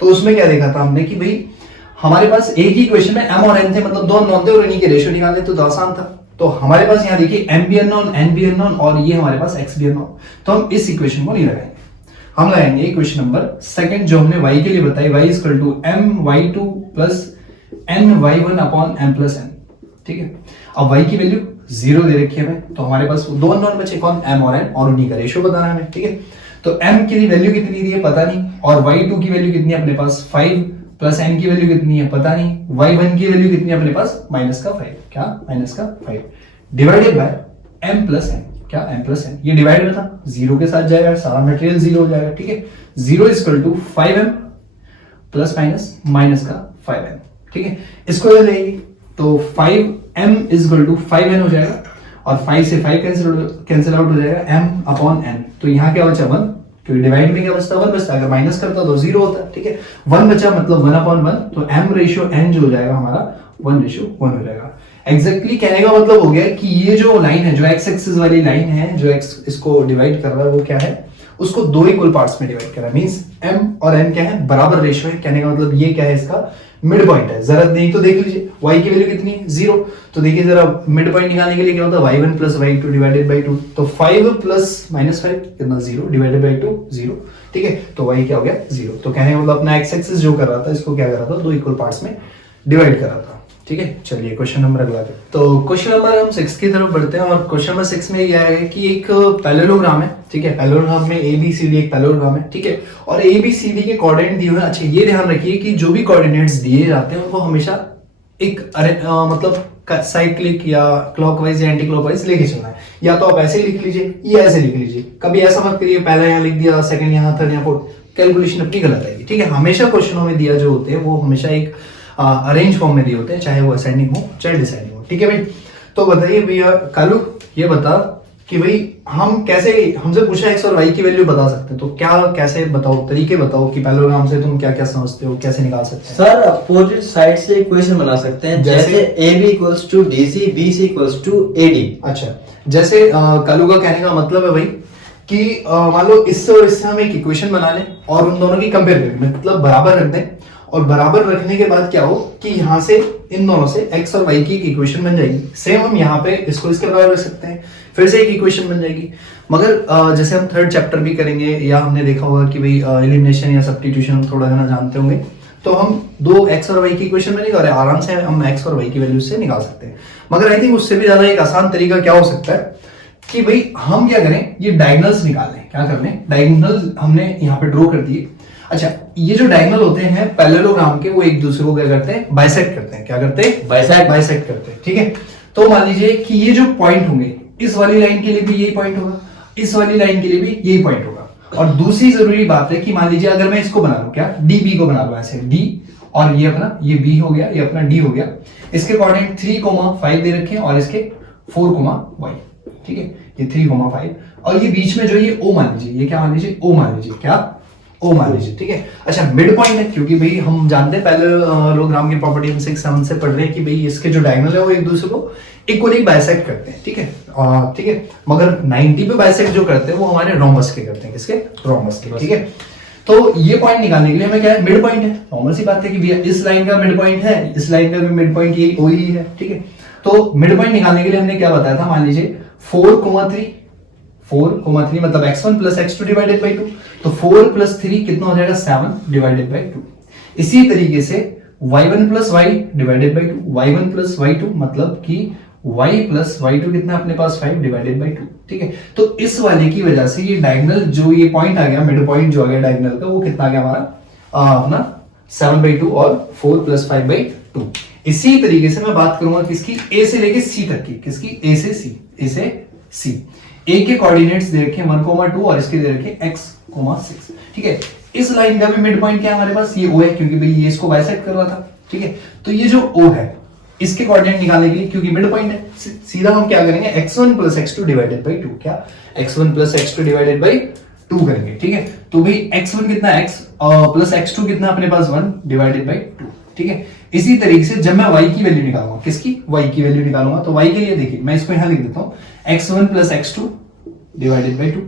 तो उसमें क्या देखा था हमने कि भाई हमारे पास एक ही इक्वेशन में m और n थे, मतलब दो अननोन थे और इन्हीं के रेशो निकाले, तो आसान था। तो हमारे पास यहाँ देखिए m भी अननोन, n भी अननोन, और ये हमारे पास x भी अननोन, तो हम इस इक्वेशन को नहीं लगाएंगे, हम लगाएंगे इक्वेशन नंबर सेकंड जो हमने y के लिए बताई, y equal to my2 plus ny1 upon m plus n, ठीक है। अब y की वैल्यू 0 दे रखी है हमें, तो हमारे पास दो अननोन बचे, कौन, m और n, और उन्हीं का रेशो बताना है हमें, ठीक है। तो m की वैल्यू कितनी दी है पता नहीं, और y2 की वैल्यू कितनी है अपने पास 5, प्लस n की वैल्यू कितनी है पता नहीं, y1 की वैल्यू कितनी है अपने पास माइनस का 5, क्या, माइनस का 5, divided by m plus n, क्या, m प्लस n, ये डिवाइड में था, 0 के साथ जाएगा, सारा मटेरियल 0 हो जाएगा, ठीक है। 0 equal to 5m plus minus minus का 5n, ठीक है। इसको ले लेंगे तो 5m इक्वल टू 5n हो जाएगा, और 5 से 5 कैंसिल आउट हो जाएगा, m अपॉन n, तो यहाँ क्या बचा 1, क्योंकि डिवाइड में क्या बचता, 1 बचता, अगर माइनस करता तो 0 होता, ठीक है। 1 बचा मतलब 1 अपॉन 1, तो m रेशियो n जो हो जाएगा हमारा 1 रेशियो 1 हो जाएगा। एग्जैक्टली कहने का मतलब हो गया कि ये जो लाइन है, जो x एक्सिस वाली लाइन है, जो x इसको डिवाइड कर रहा है, वो क्या है, उसको दो इक्वल पार्ट्स में डिवाइड कर रहा है, मींस m और n क्या है, बराबर रेशियो है। कहने का मतलब ये क्या है, इसका मिड पॉइंट है। जरा नहीं तो देख लीजिए y की वैल्यू कितनी है, 0, तो देखिए जरा मिड पॉइंट निकालने के लिए क्या होता है, y1 plus y2 divided by 2, तो 5 प्लस माइनस 5 कितना, 0 डिवाइडेड बाय 2 0, ठीक है। तो y क्या हो गया, 0। तो कहने का मतलब अपना x एक्सिस जो कर रहा था, इसको क्या कर रहा था, दो इक्वल पार्ट्स में डिवाइड कर रहा था, ठीक है। चलिए क्वेश्चन नंबर अगला। तो क्वेश्चन नंबर हम 6 की तरफ बढ़ते हैं, और क्वेश्चन नंबर 6 में यह है कि एक पैरेललोग्राम है, ठीक है। पैरेललोग्राम में ABCD एक पैरेललोग्राम है, ठीक है, और ABCD के कोऑर्डिनेट दिए हुए हैं। अच्छा ये ध्यान रखिए कि जो भी कोऑर्डिनेट्स दिए जाते हैं उनको हमेशा एक मतलब साइक्लिक या क्लॉकवाइज या एंटी क्लॉकवाइज लेके चलना है, या तो आप ऐसे ही लिख लीजिए या ऐसे लिख लीजिए, कभी ऐसा मत करिए पहला यहाँ लिख दिया, सेकंड यहाँ, थर्ड यहाँ, फोर्थ, कैलकुलेशन अपनी गलत आएगी, ठीक है। हमेशा क्वेश्चनों में दिया जो होते हैं वो हमेशा एक अरेंज फॉर्म में दिए होते हैं, चाहे वो असेंडिंग हो चाहे डिसेंडिंग हो, ठीक है भाई। तो बताइए भैया कालू, ये बता कि भाई हम कैसे, हमसे पूछा x और y की वैल्यू बता सकते हैं, तो क्या, कैसे बताओ, तरीके बताओ कि पैरेललोग्राम से तुम क्या क्या समझते हो, कैसे निकाल सकते हैं। सर अपोजिट साइड से इक्वेशन बना सकते हैं, जैसे AB equals to DC, BC equals to AD। अच्छा, जैसे कालू का कहने का मतलब है भाई कि मान लो इससे और इससे हम एक इक्वेशन बना लें और उन दोनों की कंपेयर करें, मतलब बराबर रख दें, और बराबर रखने के बाद क्या हो कि यहाँ से इन दोनों से x और y की एक इक्वेशन बन जाएगी। सेम हम यहाँ पे इसको इसके बराबर रख सकते हैं, फिर से एक इक्वेशन बन जाएगी। मगर जैसे हम थर्ड चैप्टर भी करेंगे, या हमने देखा होगा कि भाई एलिमिनेशन या सब्स्टिट्यूशन थोड़ा है ना जानते होंगे, तो हम दो x और y की इक्वेशन में नहीं कर रहे, आराम से हम x और y की वैल्यू से निकाल सकते हैं। मगर आई थिंक उससे भी ज्यादा एक आसान तरीका क्या हो सकता है कि भाई हम क्या करें, ये डायगोनल्स निकाल लें। क्या कर लें, डायगोनल हमने यहाँ पे ड्रॉ कर दिए। अच्छा, ये जो डायगोनल होते हैं पैरेललोग्राम के, वो एक दूसरे को क्या करते हैं, बाइसेक्ट करते हैं। क्या करते हैं, बाइसेक्ट करते हैं, ठीक है। तो मान लीजिए कि ये जो पॉइंट होंगे, इस वाली लाइन के लिए भी यही पॉइंट होगा, इस वाली लाइन के लिए भी यही पॉइंट होगा। और दूसरी जरूरी बात है कि मान लीजिए अगर मैं इसको बना लूं, क्या DB को बना लूं ऐसे D, और ये अपना ये B हो गया, ये अपना D हो गया, इसके कोऑर्डिनेट 3,5 दे रखे हैं और इसके 4,y, ठीक है, ये 3,5, और ये बीच में जो ये O मान लीजिए, ये क्या मान लीजिए, O मान लीजिए, क्या O मान लीजिए, ठीक है। अच्छा, मिड पॉइंट है, क्योंकि भाई हम जानते हैं पैरेललोग्राम की प्रॉपर्टी हम 6 7 से पढ़ रहे हैं कि भाई इसके जो डायगोनल है वो एक दूसरे को इक्वली बाइसेक्ट करते हैं, ठीक है, ठीक है। मगर 90 पे बाइसेक्ट जो करते हैं वो हमारे रोम्बस के करते हैं, किसके, रोम्बस के, ठीक है। तो ये पॉइंट निकालने के लिए हमें क्या है, मिड पॉइंट है। नॉर्मल सी बात है कि भैया इस लाइन का मिड पॉइंट है, इस लाइन का भी मिड पॉइंट यही वही है, ठीक है। तो मिड पॉइंट निकालने के लिए हमने क्या बताया था, मान लीजिए 4,3 मतलब x1 plus x2 divided by 2, तो 4 प्लस 3 कितना हो जाएगा, 7 डिवाइडेड बाई 2। इसी तरीके से y1 plus y divided by 2, y1 plus y2 मतलब कि y प्लस y2 कितना अपने पास 5 डिवाइडेड बाई 2, ठीक है। तो इस वाले की वजह से ये डायगोनल जो ये पॉइंट आ गया, मिड पॉइंट जो आ गया डायगोनल का, वो कितना आ गया हमारा अपना 7/2 और 4 प्लस 5/2। इसी तरीके से मैं बात करूंगा किसकी, ए से लेके सी तक की, किसकी, ए से सी, ए से सी। ए के कोऑर्डिनेट्स दे रखे 1,2 और इसके दे रखे x,6, ठीक है। इस लाइन का भी मिड पॉइंट क्या है हमारे पास, ये O है, क्योंकि भाई ये इसको बाइसेक्ट कर रहा था, ठीक है। तो ये जो O है इसके कोऑर्डिनेट निकालने के लिए, क्योंकि मिड पॉइंट है, सीधा हम क्या करेंगे, x1 plus x2 divided by 2, क्या x1 plus x2 divided by 2 करेंगे, ठीक है। तो भाई x1 कितना x प्लस x2 कितना अपने पास 1 डिवाइडेड बाई 2, ठीक है। इसी तरीके से जब मैं y की वैल्यू निकालूंगा, किसकी, y की वैल्यू निकालूंगा, तो y के लिए देखिए मैं इसको यहां लिख देता हूं x1 plus x2 divided by 2,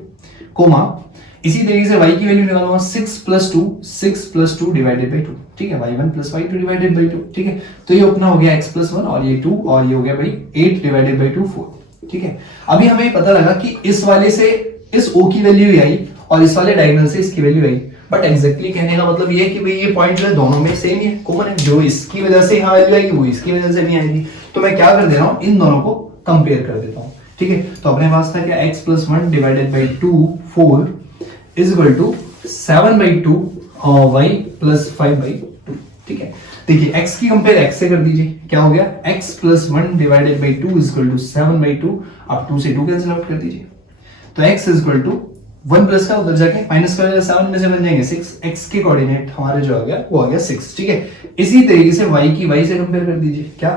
coma इसी तरीके से y की वैल्यू निकालूंगा 6 प्लस 2 डिवाइडेड बाई 2, ठीक है, y1 plus y2 divided by 2, ठीक है। तो ये अपना हो गया x प्लस 1 और ये 2 और ये हो गया भाई 8 डिवाइडेड बाई 2 4, ठीक है। अभी हमें पता लगा कि इस वाले से इस O की वैल्यू ही आई और इस वाले डायगोनल से इसकी वैल्यू आई, बट एग्जैक्टली कहने का मतलब ये है कि भाई ये पॉइंट जो है दोनों में सेम ही है, कॉमन है। जो इसकी वजह से यहाँ वैल्यू आएगी वो इसकी वजह से नहीं आएगी। तो मैं क्या कर दे रहा हूँ, इन दोनों को कंपेयर कर देता हूँ, ठीक है। तो अपने पास था क्या, x plus 1 divided by 2 4 is equal to 7/2 और y प्लस 5/2, ठीक है। देखिए x की कंपेयर x से कर दीजिए, क्या हो गया, x plus 1 divided by 2 is equal to 7/2, आप 2 से 2 कैंसिल आउट कर दीजिए, तो x is equal to 1 plus का उधर जाके माइनस का 7 में से बन जाएंगे 6, x के कोऑर्डिनेट हमारे जो आ गया वो आ गया 6, ठीक है। इसी तरीके से y की y से कंपेयर कर दीजिए, क्या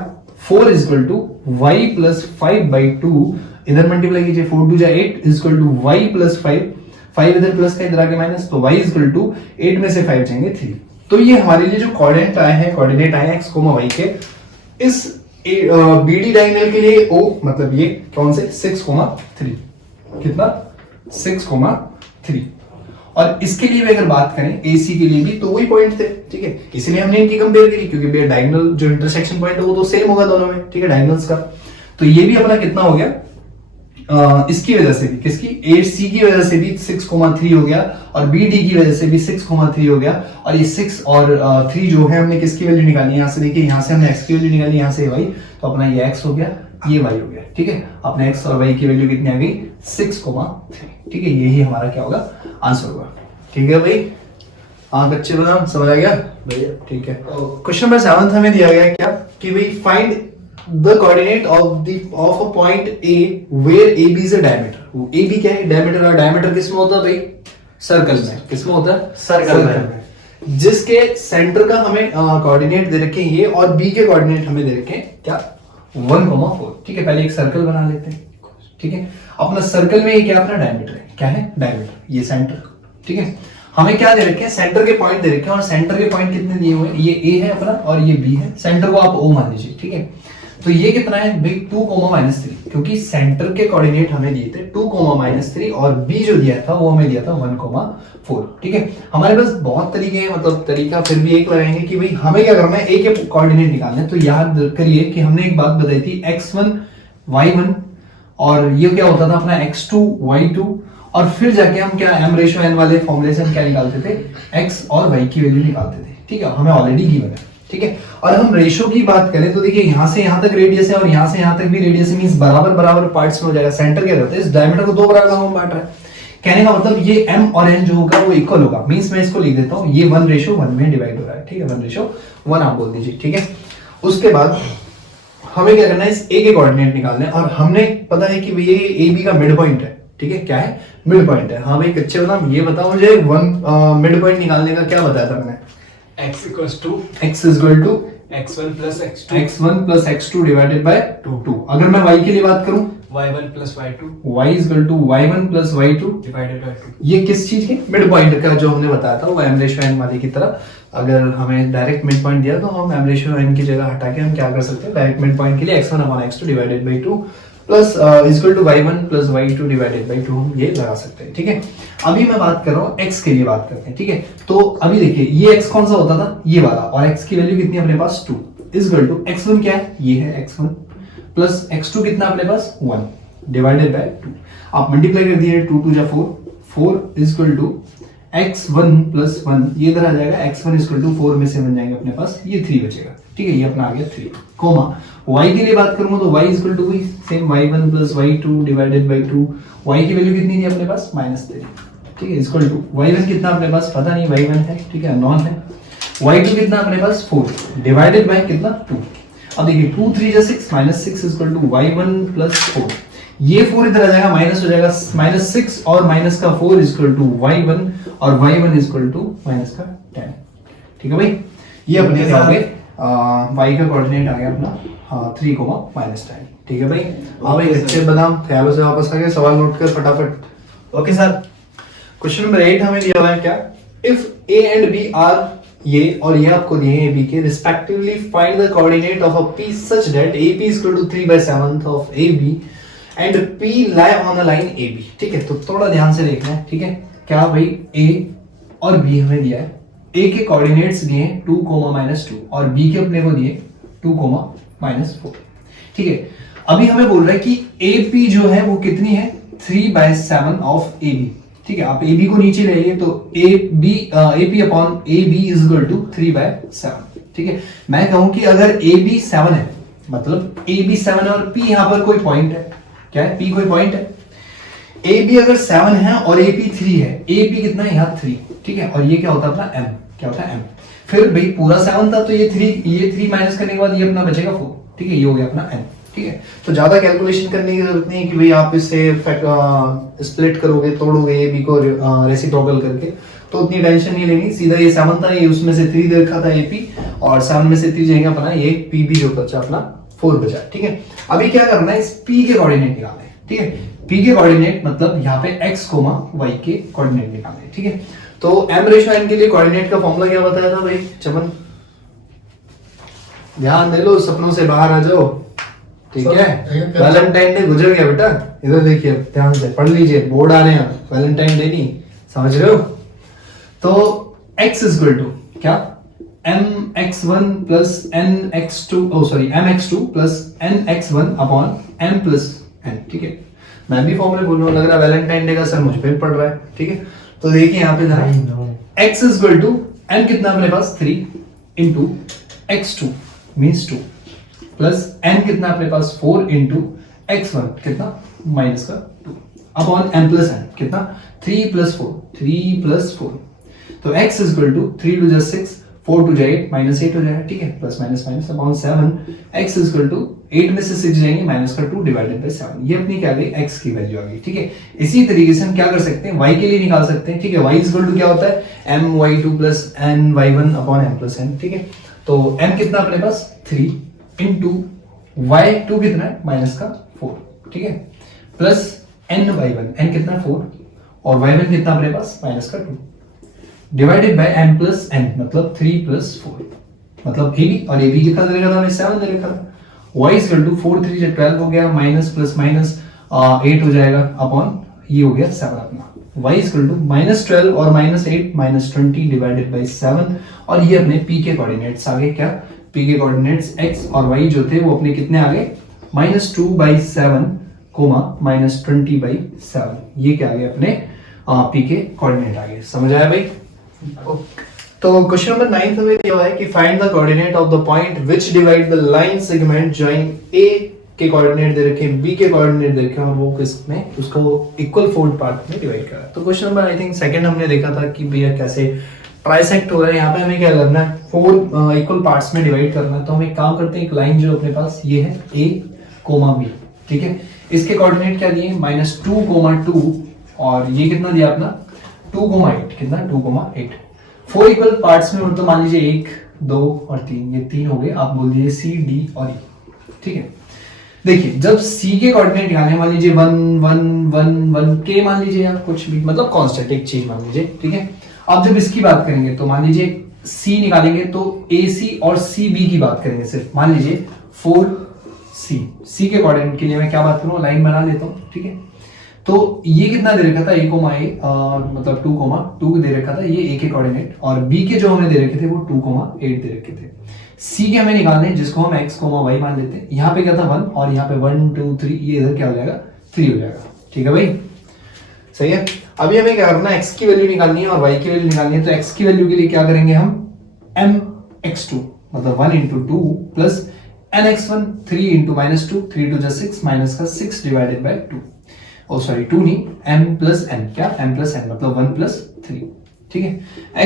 4 is equal to y plus 5/2, इधर मल्टीप्लाई कीजिए, 4 2 जा 8 is equal to y plus 5 इधर प्लस का इधर आके माइनस, तो y इज इक्वल टू 8 में से 5 जाएंगे 3। तो ये हमारे लिए जो कोऑर्डिनेट आए हैं x, y के, इस BD डायगोनल के लिए O मतलब ये कौन से 6,3, कितना 6,3, और इसके लिए भी अगर बात करें AC के लिए भी तो वही पॉइंट थे, ठीक है। इसलिए हमने इनकी कंपेयर करी क्योंकि डायगोनल जो इंटरसेक्शन पॉइंट है वो तो सेम होगा दोनों में, ठीक है, डायगोनल्स का। तो ये भी अपना कितना हो गया, इसकी वजह से भी, किसकी, AC की वजह से भी 6,3 हो गया और BD की वजह से भी 6,3 हो गया। और ये 6 और 3 जो है हमने किसकी वैल्यू निकाली, यहाँ से देखिए, यहाँ से हमने x की वैल्यू निकाली, यहाँ से y, तो अपना ये x हो गया, ये y हो गया, ठीक है। अपने x और y की वैल्यू कितनी आ गई, 6,3, ठीक है। यही हमारा क्या होगा, आंसर होगा, ठीक है भाई। हाँ बच्चे बना, समझ आ गया भैया, ठीक है। क्वेश्चन नंबर 7 हमें दिया गया क्या, कि भाई find the coordinate of a point A where AB is a diameter। AB क्या है, डायमीटर, और डायमीटर किसमें होता है भाई, सर्कल में, किसमें होता है, सर्कल में, जिसके सेंटर का हमें कोऑर्डिनेट दे रखे हैं ये, और B के कोऑर्डिनेट हमें दे रखे हैं क्या, 1,4, ठीक है। पहले एक सर्कल बना लेते हैं, ठीक है। अपना सर्कल में ये क्या, अपना डायमीटर है, क्या है, डायमीटर, ये सेंटर, ठीक है। हमें क्या दे रखे हैं, सेंटर के पॉइंट दे रखे हैं, और सेंटर के पॉइंट कितने दिए हुए हैं, ये A है अपना और ये B है, सेंटर को आप O मान लीजिए, ठीक है। तो ये कितना है भाई, 2,-3, क्योंकि सेंटर के कोऑर्डिनेट हमें दिए थे 2,-3 और B जो दिया था वो हमें दिया था 1,4, ठीक है। हमारे पास बहुत तरीके हैं, मतलब तरीका फिर भी एक लगाएंगे कि भाई हमें क्या करना है, A के कोऑर्डिनेट निकालने हैं। तो याद करिए कि हमने एक बात बताई थी, x1 y1, और ये क्या होता था अपना x2 y2, और फिर जाके हम क्या m/n वाले फॉर्मूले से हम क्या निकालते थे, x और y की वैल्यू निकालते थे, ठीक है। हमें ऑलरेडी गिवन है, ठीक है। और हम रेशो की बात करें तो देखिए, यहां से यहां तक रेडियस है और यहां से यहां तक भी रेडियस है, मींस बराबर बराबर पार्ट्स में हो जाएगा। सेंटर क्या रहता है, इस डायमीटर को 2 बराबर में बांट रहा है, कहने का मतलब ये m और n जो होगा वो इक्वल होगा, मींस मैं इसको लिख देता हूं, ये 1:1 में डिवाइड हो रहा है, ठीक है, 1:1 आप बोल दीजिए, ठीक है। उसके बाद हमें क्या करना है, इस A के कोऑर्डिनेट निकालने हैं, और हमने पता है कि ये AB का मिड पॉइंट है, ठीक है, क्या है, मिड पॉइंट है। हाँ भाई कच्चे बदाम, ये बताओ मुझे, मिड पॉइंट निकालने का क्या बताया था मैंने, x equals to x is equal to x1 plus x2 x1 plus x2 divided by 2। अगर मैं y के लिए बात करूं, y1 plus y2 y is equal to y1 plus y2 divided by 2। ये किस चीज के, मिड पॉइंट का जो हमने बताया था वो m/n वाले की तरह। अगर हमें डायरेक्ट मिड पॉइंट दिया तो हम m/n की जगह हटा के हम क्या कर सकते हैं, डायरेक्ट मिड पॉइंट के लिए x1/x2 divided by 2 plus equal to y1 plus y2 divided by 2 हम ये लगा सकते हैं, ठीक है। अभी मैं बात कर रहा हूँ x के लिए बात करते हैं, ठीक है। तो अभी देखिए, ये x कौन सा होता था, ये वाला, और x की वैल्यू कितनी अपने पास 2 इक्वल टू x1 क्या है, ये है x1 प्लस x2 कितना अपने पास 1 डिवाइडेड बाय 2। आप मल्टीप्लाई कर दिए, 2 2 जा 4 इक्वल टू x1 प्लस 1 ये इधर आ जाएगा, x1 इक्वल टू 4 में से बन जाएंगे अपने पास ये 3 बचेगा, ठीक है, ये अपना आ गया 3, कोमा y के लिए बात करूंगा तो y इक्वल टू वही same y1 plus y2 divided by 2, y की वैल्यू कितनी थी अपने पास -3, ठीक है, इक्वल टू y1 कितना अपने पास पता नहीं, y1 है, ठीक है, नॉन है, y2 कितना अपने पास 4 डिवाइडेड बाई कितना 2, अब देखिए 2 3 जा 6 -6 इक्वल टू y1 प्लस 4, ये 4 इधर आ जाएगा, माइनस हो जाएगा, -6 और माइनस का 4 इक्वल टू y1 और y1 इक्वल टू माइनस का 10, ठीक है भाई, ये अपने क्या हो गए y का कोऑर्डिनेट आ गया अपना 3, -10, ठीक है भाई। हाँ भाई कच्चे बादाम ख्यालों से वापस आ गए, सवाल नोट कर फटाफट। Okay sir. क्वेश्चन नंबर 8 हमें दिया हुआ है क्या, if a and b are ये और ये आपको दिए हैं b के respectively, find the coordinate of a p such that ap equal to 3/7 of ab and p lie on the line AB, ठीक है, तो थोड़ा ध्यान से देखना है, ठीक है, क्या भाई a और b हमें दिया है, a के कोऑर्डिनेट्स दिए हैं 2, -2 और b के अपने को दिए 2, -4, ठीक है, अभी हमें बोल रहा है कि AP जो है वो कितनी है 3/7 ऑफ AB, ठीक है, आप AB को नीचे ले आइए तो AP upon AB is equal to 3/7, ठीक है, मैं कहूं कि अगर AB 7 है मतलब AB 7 है और P यहां पर कोई पॉइंट है, क्या है P कोई पॉइंट है, AB अगर 7 है और AP 3 है, AP कितना है यहाँ 3, ठीक है, और ये क्या होता है अपना M, क्या होता है M, फिर भाई पूरा 7 था तो ये 3 माइनस करने के बाद ये अपना बचेगा 4, ठीक है, ये हो गया अपना M, ठीक है, तो ज्यादा कैलकुलेशन करने की जरूरत नहीं है कि भाई आप इसे स्प्लिट करोगे, तोड़ोगे AB को रेसिप्रोकल करके, तो उतनी टेंशन नहीं लेनी, सीधा ये 7 था, ये उसमें से 3 दे रखा था AP और 7 में से 3 जाएंगे अपना ये PB जो बचा अपना 4 बचा, ठीक है, अभी क्या करना है इस P के कोऑर्डिनेट निकालने हैं, ठीक है, P के कोऑर्डिनेट मतलब यहाँ पे x, y के कोऑर्डिनेट निकालने हैं, ठीक है, तो m/n के लिए कोऑर्डिनेट का फॉर्मूला क्या बताया था भाई चमन, ध्यान दे लो, सपनों से बाहर आ जाओ, ठीक है, वैलेंटाइन डे गुजर गया बेटा, इधर देखिए ध्यान से पढ़ लीजिए, बोर्ड आ रहे हैं, वैलेंटाइन डे नहीं, समझ रहे हो, तो x इक्वल टू क्या mx1 plus nx2 mx2 plus nx1 upon m plus n, ठीक है, मैं भी फॉर्मूले बोल रहा हूँ, लग रहा है वैलेंटाइन डे का सर मुझ पे पढ़ रहा है, ठीक है, तो देखिए यहाँ पे जरा x इक्वल टू n कितना अपने पास 3 into x2 means 2 plus n कितना अपने पास 4 इंटू x1 कितना माइनस का 2 अपॉन m प्लस n कितना 3 प्लस 4, तो x इक्वल टू 3 2 6 4 2 8 -8 हो जाएगा, ठीक है, plus minus upon 7, x equal to 8 में से 6 जाएंगे माइनस का 2 डिवाइडेड बाय 7, ये अपनी क्या आ गई x की वैल्यू आ गई, ठीक है, इसी तरीके से हम क्या कर सकते हैं y के लिए निकाल सकते हैं, ठीक है, y इक्वल टू क्या होता है my2 plus ny1 upon m plus n, ठीक है, तो m कितना अपने पास 3 इंटू y2 कितना है माइनस का 4, ठीक है, प्लस ny1 n कितना 4 और y1 कितना अपने पास माइनस का 2 divided by m plus n मतलब 3 प्लस 4 मतलब AB, और AB कितना दे रखा था हमें 7 दे रखा था, y इक्वल टू 4 3 से 12 हो गया, माइनस प्लस माइनस 8 हो जाएगा अपॉन ये हो गया 7 अपना, y इक्वल टू -12 और -8 -20 डिवाइडेड बाय 7, और ये अपने p के कोऑर्डिनेट्स आ गए, क्या p के कोऑर्डिनेट्स x और y जो थे वो अपने कितने आ गए -2/7 -20/7, ये क्या आ गए अपने p के कोऑर्डिनेट आ गए, समझ आया भाई। तो क्वेश्चन नंबर 9 हमें दिया हुआ है कि find the coordinate of the point which divide the line segment join A के कोऑर्डिनेट दे रखे हैं, B के कोऑर्डिनेट दे रखे हैं और वो किसमें उसको इक्वल 4 पार्ट में डिवाइड करा। तो question number I think second हमने देखा था कि भैया कैसे ट्राइसेक्ट हो रहा है, यहाँ पे हमें क्या करना है 4 इक्वल पार्ट्स में डिवाइड करना है, तो हम एक काम करते हैं, एक लाइन जो अपने पास ये है A, B, ठीक है, इसके कोऑर्डिनेट क्या दिए -2, 2 और ये कितना दिया अपना 2,8 कितना 2,8, 4 इक्वल पार्ट्स में, मतलब मान लीजिए 1 2 और 3, ये 3 हो गए, आप बोल दीजिए C D और E, ठीक है, देखिए जब C के कोऑर्डिनेट निकालने मान लीजिए 1 1 1 1 K मान लीजिए या कुछ भी मतलब कांस्टेंट एक चीज मान लीजिए, ठीक है, अब जब इसकी बात करेंगे तो मान लीजिए C निकालेंगे तो AC और CB की बात करेंगे, सिर्फ मान लीजिए 4C के कोऑर्डिनेट के लिए मैं क्या बात करूँ, लाइन बना लेता हूँ, ठीक है, तो ये कितना दे रखा था A, मतलब 2,2 दे रखा था ये A के कोऑर्डिनेट, और B के जो हमें दे रखे थे वो 2,8 दे रखे थे, C के हमें निकालने जिसको हम x, y मान लेते हैं, यहाँ पे क्या था 1 और यहाँ पे 1 2 3, ये इधर क्या हो जाएगा 3 हो जाएगा, ठीक है भाई, सही है। अभी हमें क्या करना है, x की वैल्यू निकालनी है और y की वैल्यू निकालनी है। तो x की वैल्यू के लिए क्या करेंगे हम, mx2 मतलब 1 into 2 plus nx1 3 into -2, 3 2 6 minus का 6 डिवाइडेड बाय 2, ओ सॉरी 2 नहीं, m प्लस n, क्या m प्लस n मतलब 1 प्लस 3, ठीक है।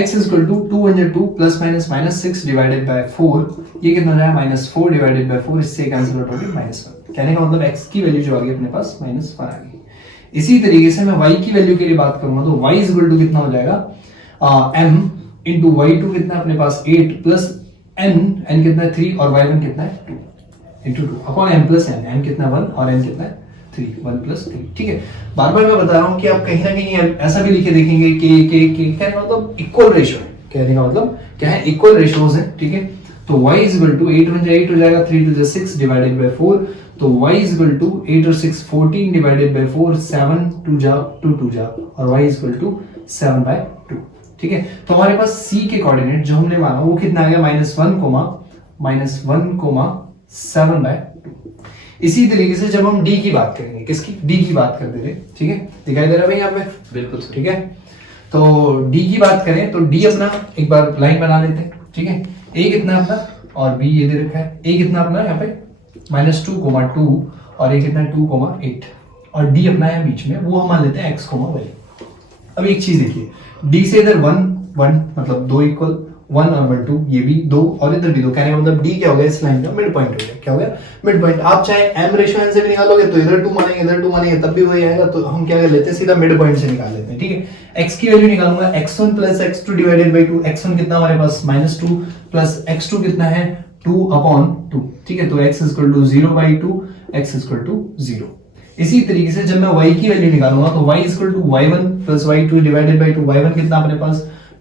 x is equal to 2 1 2 plus minus -6 divided by 4, ये कितना हो जाएगा -4 डिवाइडेड बाय 4, इससे कैंसिल आउट हो गया -1। कहने का मतलब x की वैल्यू जो आ गई अपने पास -1 आ गई। इसी तरीके से मैं y की वैल्यू के लिए बात करूंगा तो y इज इक्वल टू कितना हो जाएगा, m इंटू y2 कितना अपने पास 8 प्लस n कितना है 3 और y1 कितना है 2 into 2 upon m plus n, m कितना 1 और n कितना है 3, 1 प्लस 3, ठीक है। बार बार मैं बता रहा हूँ कि आप कहीं ना कहीं ऐसा भी लिखे देखेंगे कि कहने का मतलब इक्वल रेशियो है, कहने का मतलब क्या है, इक्वल रेशियोज है, ठीक है। तो y इज इक्वल टू 8 1 8 हो जाएगा, 3 2 6 डिवाइडेड बाय 4, तो y इज इक्वल टू 8 और 6 14 डिवाइडेड बाय 4, 7 2 जा 2 2 जा और y is equal to 7 by 2, ठीक है। तो हमारे पास c के कोऑर्डिनेट जो हमने माना वो कितना आ गया, -1 7 बाय 2। इसी तरीके से जब हम d की बात करेंगे, किसकी, d की बात कर दे रहे, ठीक है, दिखाई दे रहा है भाई यहाँ पे, बिल्कुल ठीक है। तो d की बात करें तो d अपना एक बार लाइन बना लेते हैं, ठीक है। a कितना अपना और b ये दे रखा है, a कितना अपना यहाँ पे -2 2 और a कितना 2 8 और d अपना है बीच में, वो हम मान लेते हैं x y। अब एक चीज देखिए, d से इधर 1 1 मतलब 2 इक्वल 1 और 2, ये भी 2 और इधर भी 2, कहने का मतलब d क्या हो गया, इस लाइन का मिड पॉइंट हो गया, क्या हो गया, मिड पॉइंट। आप चाहे m रेशियो n से भी निकालोगे तो इधर 2 मानेंगे इधर 2 मानेंगे तब भी वही आएगा, तो हम क्या कर लेते हैं, सीधा मिड पॉइंट से निकाल लेते हैं, ठीक है। x की वैल्यू निकालूंगा, x1 plus x2 divided by 2, x1 कितना हमारे पास -2 प्लस x2 कितना है 2 अपॉन 2, ठीक है। तो x is equal to 0 by 2, x is equal to 0। इसी तरीके से जब मैं y की वैल्यू निकालूंगा तो y is equal to y1 plus y2 divided by 2, y1 कितना अपने पास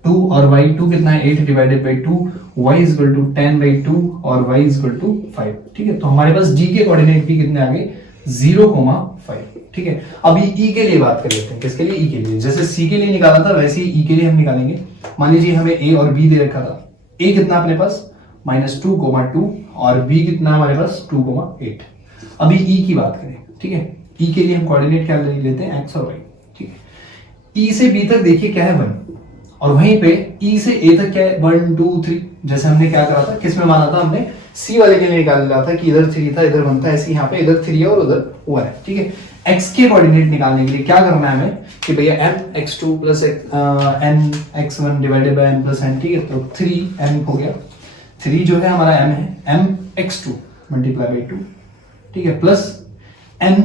2 और y2 कितना है 8 divided by 2, y is equal to 10 by 2 और y इज इक्वल टू 5, ठीक है। तो हमारे पास d के कोऑर्डिनेट भी कितने आ गए 0,5, ठीक है। अभी e के लिए बात कर लेते हैं, किसके लिए, e के लिए। जैसे c के लिए निकाला था वैसे ही e के लिए हम निकालेंगे। मान लीजिए हमें a और b दे रखा था, a कितना अपने पास -2,2 और b कितना हमारे पास 2,8। अभी e की बात करें, ठीक है, e के लिए हम कोऑर्डिनेट क्या लेते हैं, x और y, ठीक है। e से b तक देखिए क्या है 1 और वहीं पे e से a तक क्या है 1 2 3, जैसे हमने क्या करा था, किसमें माना था, हमने c वाले के लिए निकाल लिया था कि इधर 3 था इधर 1 था, ऐसे यहाँ पे इधर 3 है और उधर 1 है, ठीक है। x के कोऑर्डिनेट निकालने के लिए क्या करना है हमें कि भैया m x2 plus n x1 divided by m plus n, ठीक है। तो 3m हो गया, 3 जो है हमारा m है, m x2 मल्टीप्लाई बाय 2, ठीक है, प्लस n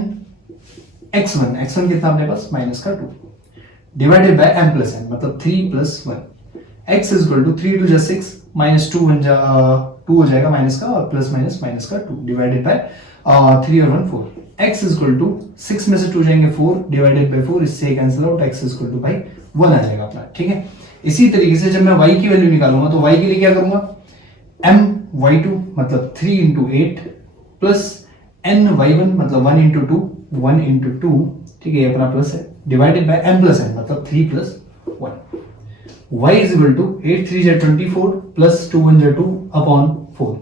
x1 कितना अपने पास -2 divided by m plus n मतलब 3 plus 1, x is equal to 3 2 6 -2 2 हो जाएगा माइनस का और प्लस माइनस का 2 डिवाइडेड बाय 3 और 1 4, x इज इक्वल टू 6 में से 2 जाएंगे 4 डिवाइडेड बाय 4, इससे cancel out, x is equal to भाई 1 आ जाएगा अपना, ठीक है। इसी तरीके से जब मैं y की वैल्यू निकालूंगा तो y के लिए क्या करूंगा, m y2 मतलब 3 into 8 प्लस n y1 मतलब 1 into 2 1 into 2, ठीक है, ये अपना प्लस है divided by m plus n मतलब 3 plus 1, y is equal to 8 3 जा 24 प्लस 2 1 जा 2 अपॉन 4,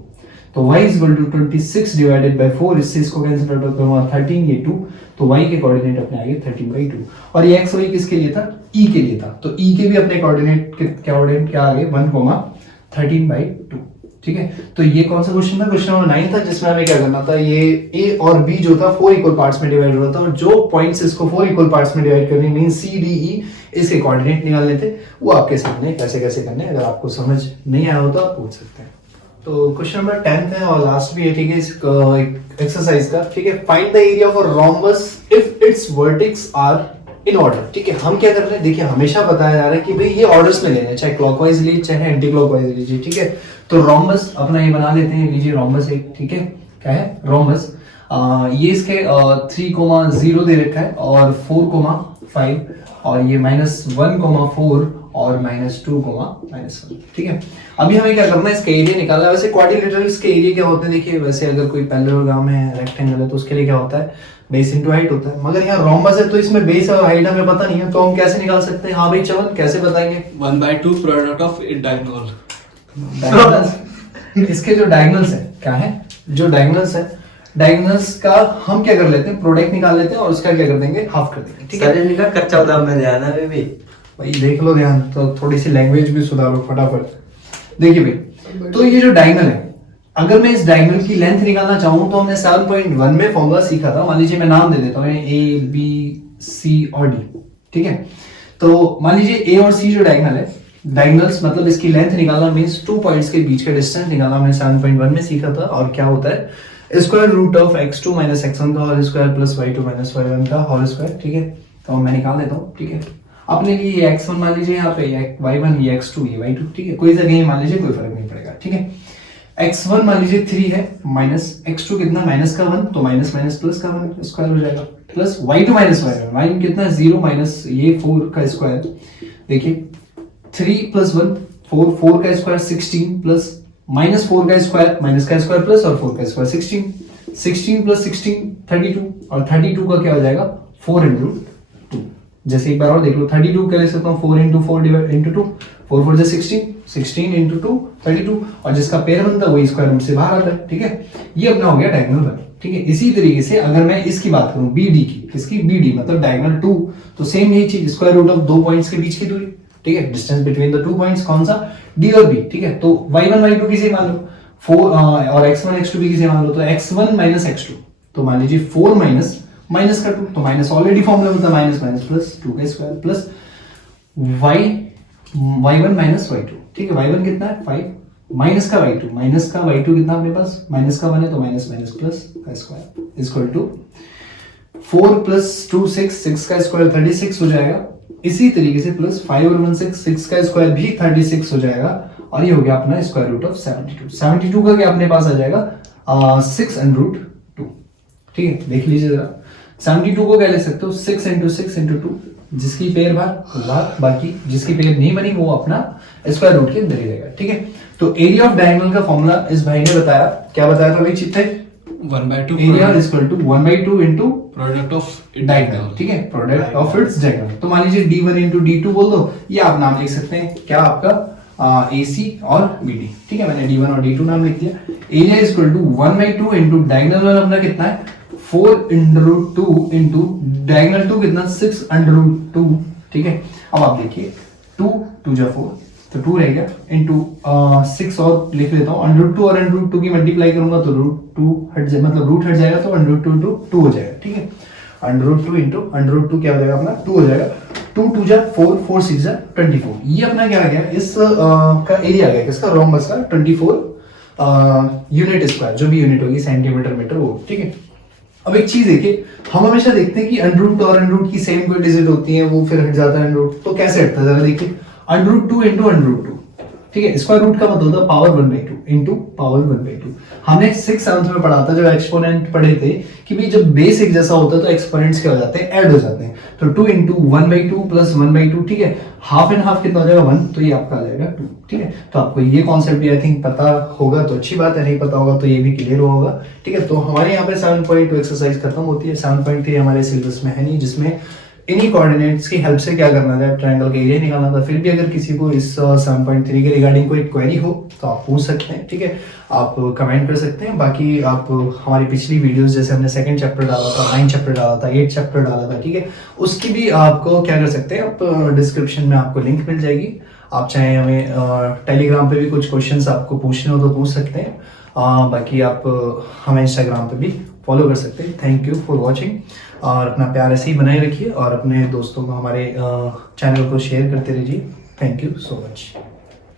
तो y is equal to 26 divided by 4, इससे इसको कैंसिल आउट करूंगा 13 ये 2, तो y के कोऑर्डिनेट अपने आ गए 13/2 और ये x y किसके लिए था, e के लिए था, तो e के भी अपने कोऑर्डिनेट क्या आ गए 1,13/2, ठीक है। तो ये कौन सा क्वेश्चन था, क्वेश्चन नंबर 9 था, जिसमें हमें क्या करना था, ये a और b जो था 4 इक्वल पार्ट्स में डिवाइड हो रहा था और जो पॉइंट्स इसको 4 इक्वल पार्ट्स में डिवाइड करने मीन c d e इसके कोऑर्डिनेट निकालने थे, वो आपके सामने कैसे कैसे करने, अगर आपको समझ नहीं आया हो तो आप पूछ सकते हैं। तो क्वेश्चन नंबर 10 है और लास्ट भी है, ठीक है, इस एक्सरसाइज का, ठीक है। Find the area of a rhombus if its vertex are in order, ठीक है। हम क्या कर रहे हैं, देखिए हमेशा बताया जा रहा है कि भाई ये ऑर्डर्स में लेने हैं, चाहे क्लॉकवाइज लीजिए चाहे एंटी क्लॉकवाइज लीजिए, ठीक है। तो रोम्बस अपना ये बना लेते हैं, लीजिए रोम्बस एक, ठीक है, क्या है रोम्बस, ये इसके 3,0 दे रखा है और 4,5 और ये -1,4 और -2,-1, ठीक है। अभी हमें क्या करना है, इसका एरिया निकालना है। वैसे क्वाड्रिलेटरल्स के एरिया क्या होते हैं, देखिए वैसे अगर कोई पैरेललोग्राम है, रेक्टेंगल है, तो उसके लिए क्या होता है, बेस इनटू हाइट होता है, मगर यहाँ रोम्बस है तो इसमें बेस और हाइट हमें पता नहीं है, तो हम कैसे निकाल सकते हैं, हाँ भाई चवन कैसे बताएंगे, 1/2 प्रोडक्ट ऑफ डायगोनल। इसके जो डायगोनल्स है क्या है, जो डायगोनल्स है डायगोनल्स का हम क्या कर लेते हैं, प्रोडक्ट निकाल लेते हैं और उसका क्या कर देंगे, हाफ कर देंगे। ठीक है सर इनका कच्चा बादाम में ध्यान है अभी भी। भाई देख लो ध्यान, तो थोड़ी सी लैंग्वेज भी सुधारो फटाफट। देखिए भाई, तो ये जो डायगोनल है, अगर मैं इस डायगोनल की लेंथ निकालना चाहूं तो हमने 7.1 में फॉर्मूला सीखा था। मान लीजिए मैं नाम दे देता हूँ ए बी सी और डी। ठीक है, तो मान लीजिए ए और सी जो डायगोनल है, डायगोनल्स मतलब इसकी लेंथ निकालना मींस 2 पॉइंट्स के बीच का डिस्टेंस निकालना हमने 7.1 में सीखा था। और क्या होता है, square root of x2 minus x1 का whole square plus y2 minus y1 का होल स्क्वायर। ठीक है, तो मैं निकाल देता हूँ। ठीक है, अपने लिए ये x1 मान लीजिए, यहाँ पे y1, ये x2, ये y2। ठीक है, कोई जगह ही मान लीजिए, कोई फर्क नहीं पड़ेगा। ठीक है, x1 मान लीजिए 3 है, माइनस x2 कितना, माइनस का 1, तो माइनस माइनस प्लस का 1 स्क्वायर हो जाएगा, plus y2 minus y1, y कितना 0 माइनस ये 4 का स्क्वायर। देखिए 3 प्लस 1 4, 4 का स्क्वायर 16 प्लस माइनस 4 का स्क्वायर, माइनस का स्क्वायर प्लस और 4 का स्क्वायर 16, 16 प्लस 16 32, और 32 का क्या हो जाएगा 4 इंटू 2। जैसे एक बार और देख लो, 32 का ले सकता हूँ 4 इंटू 4 डिवाइड इंटू 2, 4 4 जा 16, 16 इंटू 2 32, और जिसका पेयर बनता है वही स्क्वायर रूट से बाहर आता है। ठीक है, ये अपना हो गया डायगोनल 1। ठीक है, इसी तरीके से अगर मैं इसकी बात करूं BD की, किसकी BD मतलब डायगोनल 2, तो सेम यही चीज, स्क्वायर रूट ऑफ 2 पॉइंट्स के बीच की दूरी। ठीक है, डिस्टेंस बिटवीन द 2 पॉइंट्स कौन सा, D और B। ठीक है, तो y1 y2 किसे मान लो 4 और x1 x2 भी किसे मान लो, तो x1 माइनस x2, तो मान लीजिए 4 माइनस माइनस का 2, तो माइनस ऑलरेडी फॉर्मूला में था, माइनस माइनस प्लस 2 का square plus y1 minus y2। ठीक है, y1 कितना है 5, माइनस का y2, माइनस का y2 कितना अपने पास, माइनस का 1 है, तो माइनस माइनस प्लस का स्क्वायर इक्वल टू 4 प्लस 2 6, 6 का स्क्वायर 36 हो जाएगा। इसी तरीके से प्लस 5 और 1 6, 6 का स्क्वायर भी 36 हो जाएगा, और ये हो गया अपना स्क्वायर रूट ऑफ 72। 72 का क्या अपने पास आ जाएगा 6 अंडर रूट 2। ठीक है, देख लीजिए जरा, 72 को क्या ले सकते हो 6 इंटू 6 इंटू 2, जिसकी पेयर बाहर, बाकी जिसकी पेयर नहीं बनी वो अपना स्क्वायर रूट के अंदर ही रहेगा। ठीक है, तो एरिया ऑफ डायगोनल का फॉर्मूला इस भाई ने बताया, क्या बताया था भाई चित्ते, 1/2 area is equal to 1/2 into product of diagonal. ठीक है, प्रोडक्ट ऑफ इट्स डायगोनल। तो मान लीजिए D1 इंटू D2 बोल दो, ये आप नाम लिख सकते हैं क्या आपका AC और BD। ठीक है, मैंने D1 और D2 नाम लिख दिया। Area is equal to 1/2 into diagonal अपना कितना है 4 अंडर रूट 2 इंटू डायगोनल 2 कितना 6 अंडर रूट 2। ठीक है, अब आप देखिए 2 2 जा 4, तो 2 रह गया इंटू 6 और लिख लेता हूँ, अंडर रूट 2 और अंडर रूट 2 की मल्टीप्लाई करूंगा तो रूट 2 हट जाए, मतलब रूट हट जाएगा, तो अंडर रूट 2 इंटू 2 हो जाएगा। ठीक है, under root 2 into under root 2 क्या हो जाएगा अपना 2 हो जाएगा, 2 2 जा 4, 4 6 जा 24। ये अपना क्या आ गया, इस का एरिया आ गया किसका, रोम्बस का 24 यूनिट स्क्वायर, जो भी यूनिट होगी सेंटीमीटर मीटर वो। ठीक है, अब एक चीज देखिए, हम हमेशा देखते हैं कि अंडर रूट और अंडर रूट की सेम कोई डिजिट होती है, वो फिर हट जाता है अंडर रूट, तो कैसे हटता है जरा देखिए, under root 2 into under root 2। ठीक है, स्क्वायर रूट का मतलब होता है पावर 1/2 इंटू पावर 1/2। हमने 6th 7th में पढ़ा था जब एक्सपोनेंट पढ़े थे कि भाई जब बेस एक जैसा होता है तो एक्सपोनेंट्स क्या हो जाते हैं, ऐड हो जाते हैं। तो 2 इंटू 1/2 प्लस 1/2। ठीक है, हाफ एंड हाफ कितना हो जाएगा 1, तो ये आपका आ जाएगा 2। ठीक है, तो आपको ये कॉन्सेप्ट भी आई थिंक पता होगा तो अच्छी बात है, नहीं पता होगा तो ये भी क्लियर होगा। ठीक है, तो हमारे यहाँ पे 7.2 एक्सरसाइज खत्म होती है। 7.3 हमारे सिलेबस में है नहीं, जिसमें इन्हीं कोऑर्डिनेट्स की हेल्प से क्या करना था, ट्रायंगल का एरिया निकालना था। फिर भी अगर किसी को इस 7.3 के रिगार्डिंग कोई क्वेरी हो तो आप पूछ सकते हैं। ठीक है, आप कमेंट कर सकते हैं। बाकी आप हमारी पिछली वीडियोस, जैसे हमने 2nd चैप्टर डाला था, 9th चैप्टर डाला था, 8th चैप्टर डाला था, ठीक है, उसकी भी आपको क्या कर सकते हैं, आप डिस्क्रिप्शन में आपको लिंक मिल जाएगी। आप चाहे हमें टेलीग्राम पे भी कुछ क्वेश्चंस आपको पूछने हो तो पूछ सकते हैं। बाकी आप हमें इंस्टाग्राम पे भी फॉलो कर सकते हैं। थैंक यू फॉर वॉचिंग, और अपना प्यार ऐसे ही बनाए रखिए और अपने दोस्तों को हमारे चैनल को शेयर करते रहिए। Thank you so much.